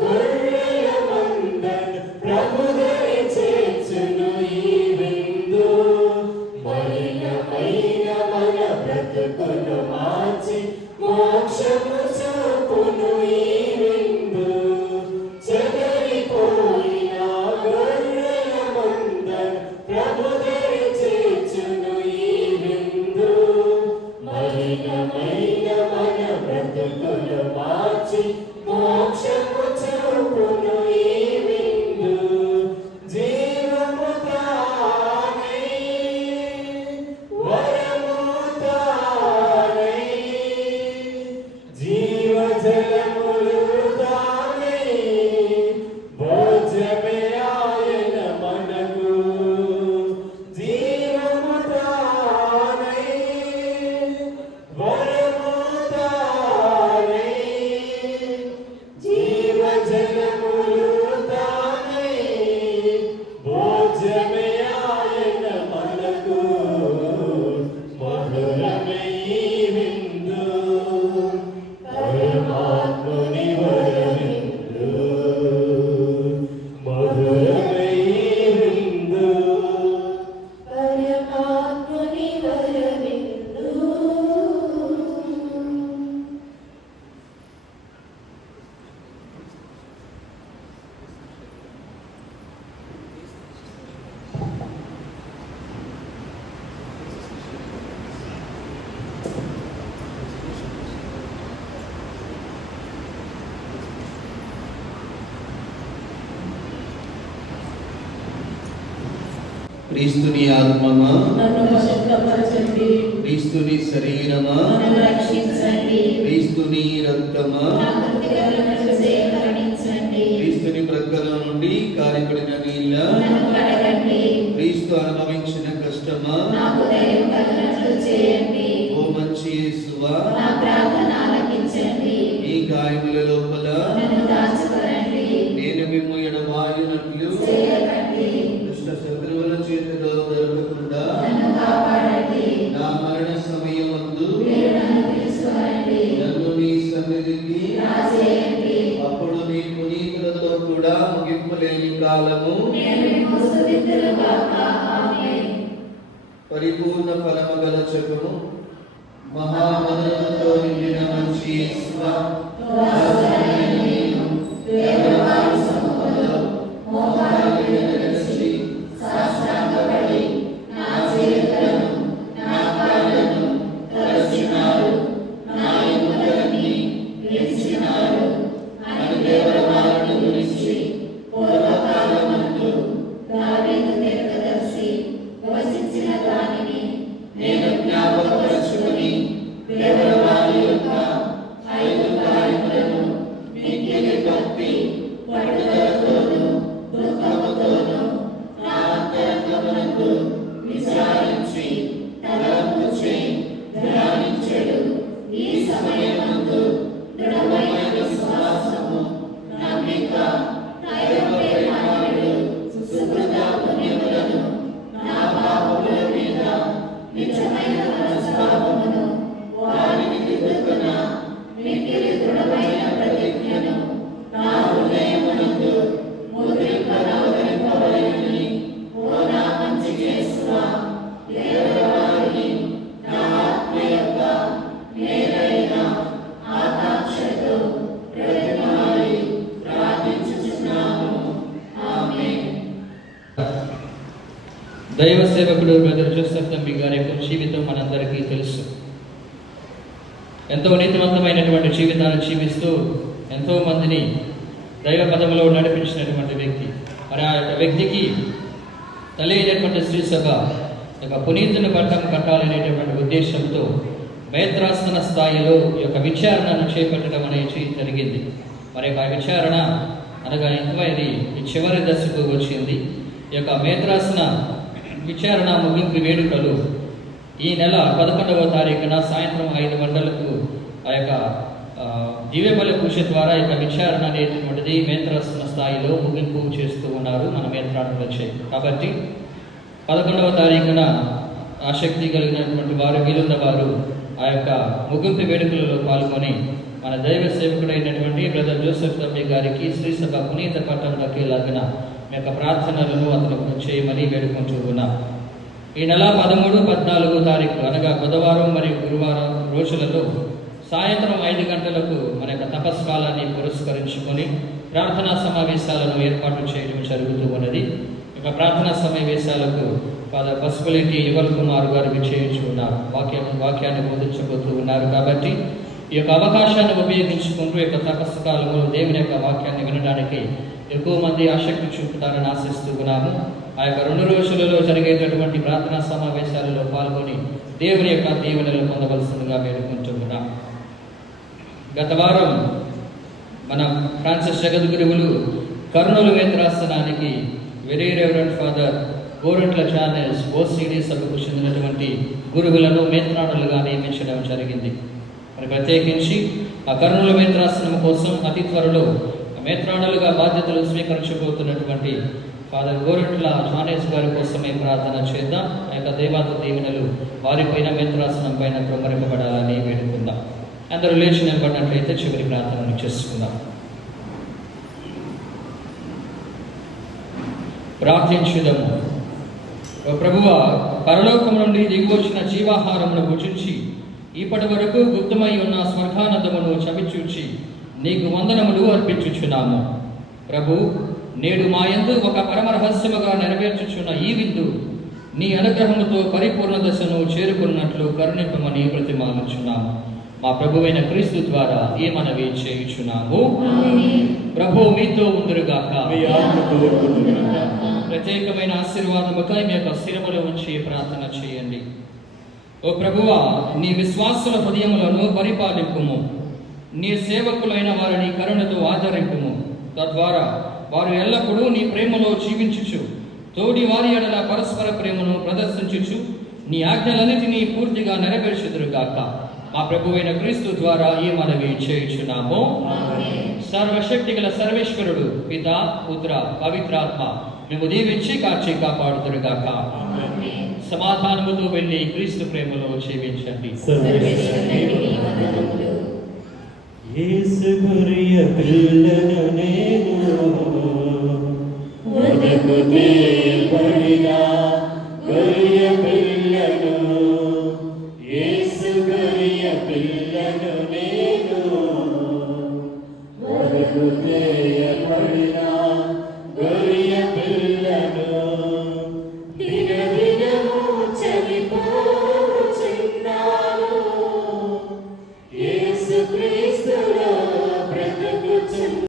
గొర్రెల మందను ప్రభుదరి చేర్చును ఈ విందు. మలినమైన మన బ్రతుకును మార్చి మోక్షము చూపును ఈ విందు. చెదరిపోయిన గొర్రెల మందను ప్రభుదరి చేర్చును ఈ విందు. మలినమైన మన బ్రతుకును మార్చి మోక్షము చూపును ఈ విందు. జీవము తానై, వరము తానై, జీవజలములు తానై, భోజ్యమే ఆయన మనకు. జీవము తానై, వరము తానై, జీవజలములు తానై, భోజ్యమే ఆయన మనకు. మధురమే ఈ విందు, పరమాత్ముని వరవిందు. మధురమే ఈ విందు, పరమాత్ముని వరవిందు. క్రీస్తుని ఆత్మమా, నన్ను పరిశుద్ధపరచండి, క్రీస్తుని శరీరమా, నన్ను రక్షించండి, క్రీస్తుని రక్తమా, నా కృత్యాలను సేకరించండి, క్రీస్తుని ప్రక్కల నుండి కారిపడిన నీళ్ళ, నన్ను కడగండి, క్రీస్తు అనుభవించిన కష్టమా, నాకు దయ కలిగినట్లు చేయండి, ఓ మంచి యేసువా, నా ప్రార్థన ఆలకించండి, ఈ గాయముల లోపల నన్ను దాచుకోనండి, నేను మిమ్ము ఎడబాయునట్లు చేయకండి, దుష్ట శత్రువుల చేతిలో దొరకకుండా నన్ను కాపాడండి, నా మరణ సమయమందు మీరు నన్ను పిలుచుకోనండి, నన్ను నీ సన్నిధికి రాజేయండి, అప్పుడు నీ పునీతులతో కూడా ముగింపు లేని కాలము నేను మీకు స్తుతింతురుగాక. ఆమేన్. పరిపూర్ణ ఫలము గల చెప్పును మహామధురముతో నిండిన మంచి యేసువా, రాజైన నేను దేవవారి సముఖంలో మోకాళ్ళ మీద నిలిచి సాష్టాంగపడి నా చేతులను నా కాళ్ళను తరచినారు, నా ఎముకలన్నీ విరిచినారు అని దేవరమాలను గురించి పూర్వకాలమందు దావీదు దీర్ఘదర్శి వచించిన దానిని నేను జ్ఞాపకపరచుకొని దేవరమాలి యొక్క 5 కార్యములను మిక్కిలి భక్తి పట్టుదలతోనూ దుఃఖముతోనూ నా అంతరంగమునందు విచారించి తలంపు చేయి ధ్యానించెడు. ఈ సమయమందు దృఢమైన విశ్వాసము, నమ్మిక, దైవప్రేమాలు, సుకృత పుణ్యములను, నా పాపముల మీద నిజమైన మనస్తాపమును, వారిని దిద్దుకున్న మిక్కిలి దృఢమైన ప్రతిజ్ఞను నా హృదయమునందు ముద్రింపవలెనని, ఓ నా మంచి యేసువా, దేవవారిని నా ఆత్మ యొక్క మేలైన ఆకాంక్షతో ప్రతిమాలి ప్రార్థించుచున్నాను. ఆమేన్. దైవ సేవకుడు బ్రదర్ జోసెఫ్ తంబి గారి యొక్క జీవితం మనందరికీ తెలుసు. ఎంతో నీతివంతమైనటువంటి జీవితాన్ని జీవిస్తూ ఎంతో మందిని దైవ పదములో నడిపించినటువంటి వ్యక్తి. మరి ఆ యొక్క వ్యక్తికి తల్లి అయినటువంటి శ్రీ సభ యొక్క పునీతుని పట్టం కట్టాలనేటువంటి ఉద్దేశంతో మేత్రాసన స్థాయిలో ఈ యొక్క విచారణను చేపట్టడం అనేది జరిగింది. మరి ఆ విచారణ అనగా ఎంక్వైరీ ఈ చివరి దశకు వచ్చింది. ఈ యొక్క మేత్రాసన విచారణ ముగింపు వేడుకలు ఈ నెల 11వ తారీఖున సాయంత్రం 5 గంటలకు ఆ యొక్క దివ్యబలి పూజ ద్వారా ఈ యొక్క విచారణ అనేటువంటిది మేత్రాసన స్థాయిలో ముగింపు చేస్తూ ఉన్నారు మన మేత్రాణులు వచ్చే. కాబట్టి 11వ తారీఖున ఆసక్తి కలిగినటువంటి వారు, వీలున్న వారు ఆ యొక్క ముగింపు వేడుకలలో పాల్గొని మన దైవ సేవకుడైనటువంటి బ్రదర్ జోసెఫ్ తమ్మి గారికి శ్రీసభ పునీత పట్టం దక్కేలాగిన మీ యొక్క ప్రార్థనలను అతను చేయమని వేడుకుంటూ ఉన్నాం. ఈ నెల 13, 14 తారీఖు అనగా బుధవారం మరియు గురువారం రోజులలో సాయంత్రం 5 గంటలకు మన యొక్క తపస్కాలాన్ని పురస్కరించుకొని ప్రార్థనా సమావేశాలను ఏర్పాటు చేయడం జరుగుతూ ఉన్నది. ఇక ప్రార్థనా సమావేశాలకు ఫాదర్ పసుపులేటి యువల్ కుమార్ గారు విచ్చేయించి ఉన్నారు, వాక్యాన్ని బోధించబోతూ ఉన్నారు. కాబట్టి ఈ యొక్క అవకాశాన్ని ఉపయోగించుకుంటూ ఈ యొక్క తపస్కాలము దేవుని యొక్క వాక్యాన్ని వినడానికి ఎక్కువ మంది ఆసక్తి చూపుతారని ఆశిస్తూ ఉన్నాము. ఆ యొక్క 2 రోజులలో జరిగేటటువంటి ప్రార్థనా సమావేశాలలో పాల్గొని దేవుని యొక్క దీవెనలు పొందవలసిందిగా వేడుకుంటున్నాం. గత వారం మన ఫ్రాన్సిస్ జగద్గురువులు కర్నూలు మేత్రాసనానికి very reverend father Gorantla Charles OCD సభకు చెందినటువంటి గురువులను మేత్రాణులుగా నియమించడం జరిగింది. మరి ప్రత్యేకించి ఆ కర్నూలు మేత్రాసనం కోసం అతి త్వరలో మేత్రాణులుగా బాధ్యతలు స్వీకరించబోతున్నటువంటి ఫాదర్ గోరంట్ల చార్లెస్ గారి కోసమే ప్రార్థన చేద్దాం. ఆ యొక్క దైవాత్మ దీవెనలు వారిపైన, మేత్రాసనం పైన ప్రమరింపబడాలని వేడుకుందాం. అందరూ లేచి నిలబడినట్లయితే చివరి ప్రార్థనను చేసుకుందాం. ప్రార్థించుదాము. ప్రభువా, పరలోకం నుండి దిగువచ్చిన జీవాహారమును భుజించి ఇప్పటి వరకు గుప్తమై ఉన్న స్వర్గానందమును చవిచూచి నీకు వందనములు అర్పించుచున్నాము. ప్రభు, నేడు మా యందు ఒక పరమరహస్యముగా నెరవేర్చుచున్న ఈ విందు నీ అనుగ్రహముతో పరిపూర్ణ దశను చేరుకున్నట్లు కరుణింపమని ప్రతిమాలుచున్నాము. మా ప్రభువైన క్రీస్తు ద్వారా ఈ మనవి చేయుచున్నాము. ప్రభు మీతో ఉందురుగాక. ప్రత్యేకమైన ఆశీర్వాదముకై మీ యొక్క శిరములో ఉంచి ప్రార్థన చేయండి. ఓ ప్రభువా, నీ విశ్వాసుల హృదయములను పరిపాలింపుము. నీ సేవకులైన వారిని కరుణతో ఆదరింపుము. తద్వారా వారు ఎల్లప్పుడూ నీ ప్రేమలో జీవించుచు తోడి వారి ఎడల పరస్పర ప్రేమను ప్రదర్శించుచు నీ ఆజ్ఞలన్నిటినీ పూర్తిగా నెరవేర్చుదురుగాక. మా ప్రభువైన క్రీస్తు ద్వారా ఈ మనవి చేయుచున్నాము. సర్వశక్తి గల సర్వేశ్వరుడు పిత, పుత్ర, పవిత్రాత్మ మేము దీవించి కాచి కాపాడుదురుగాక. సమాధానముతో వెళ్ళి క్రీస్తు ప్రేమలో జీవించండి. యేసు గొర్రె పిల్లను నేను వదకు తీయబడిన గొర్రె పిల్లను, యేసు గొర్రె పిల్లను నేను వదకు తీయబడిన గొర్రె పిల్లను. దినదినము చనిపోచున్నాను యేసు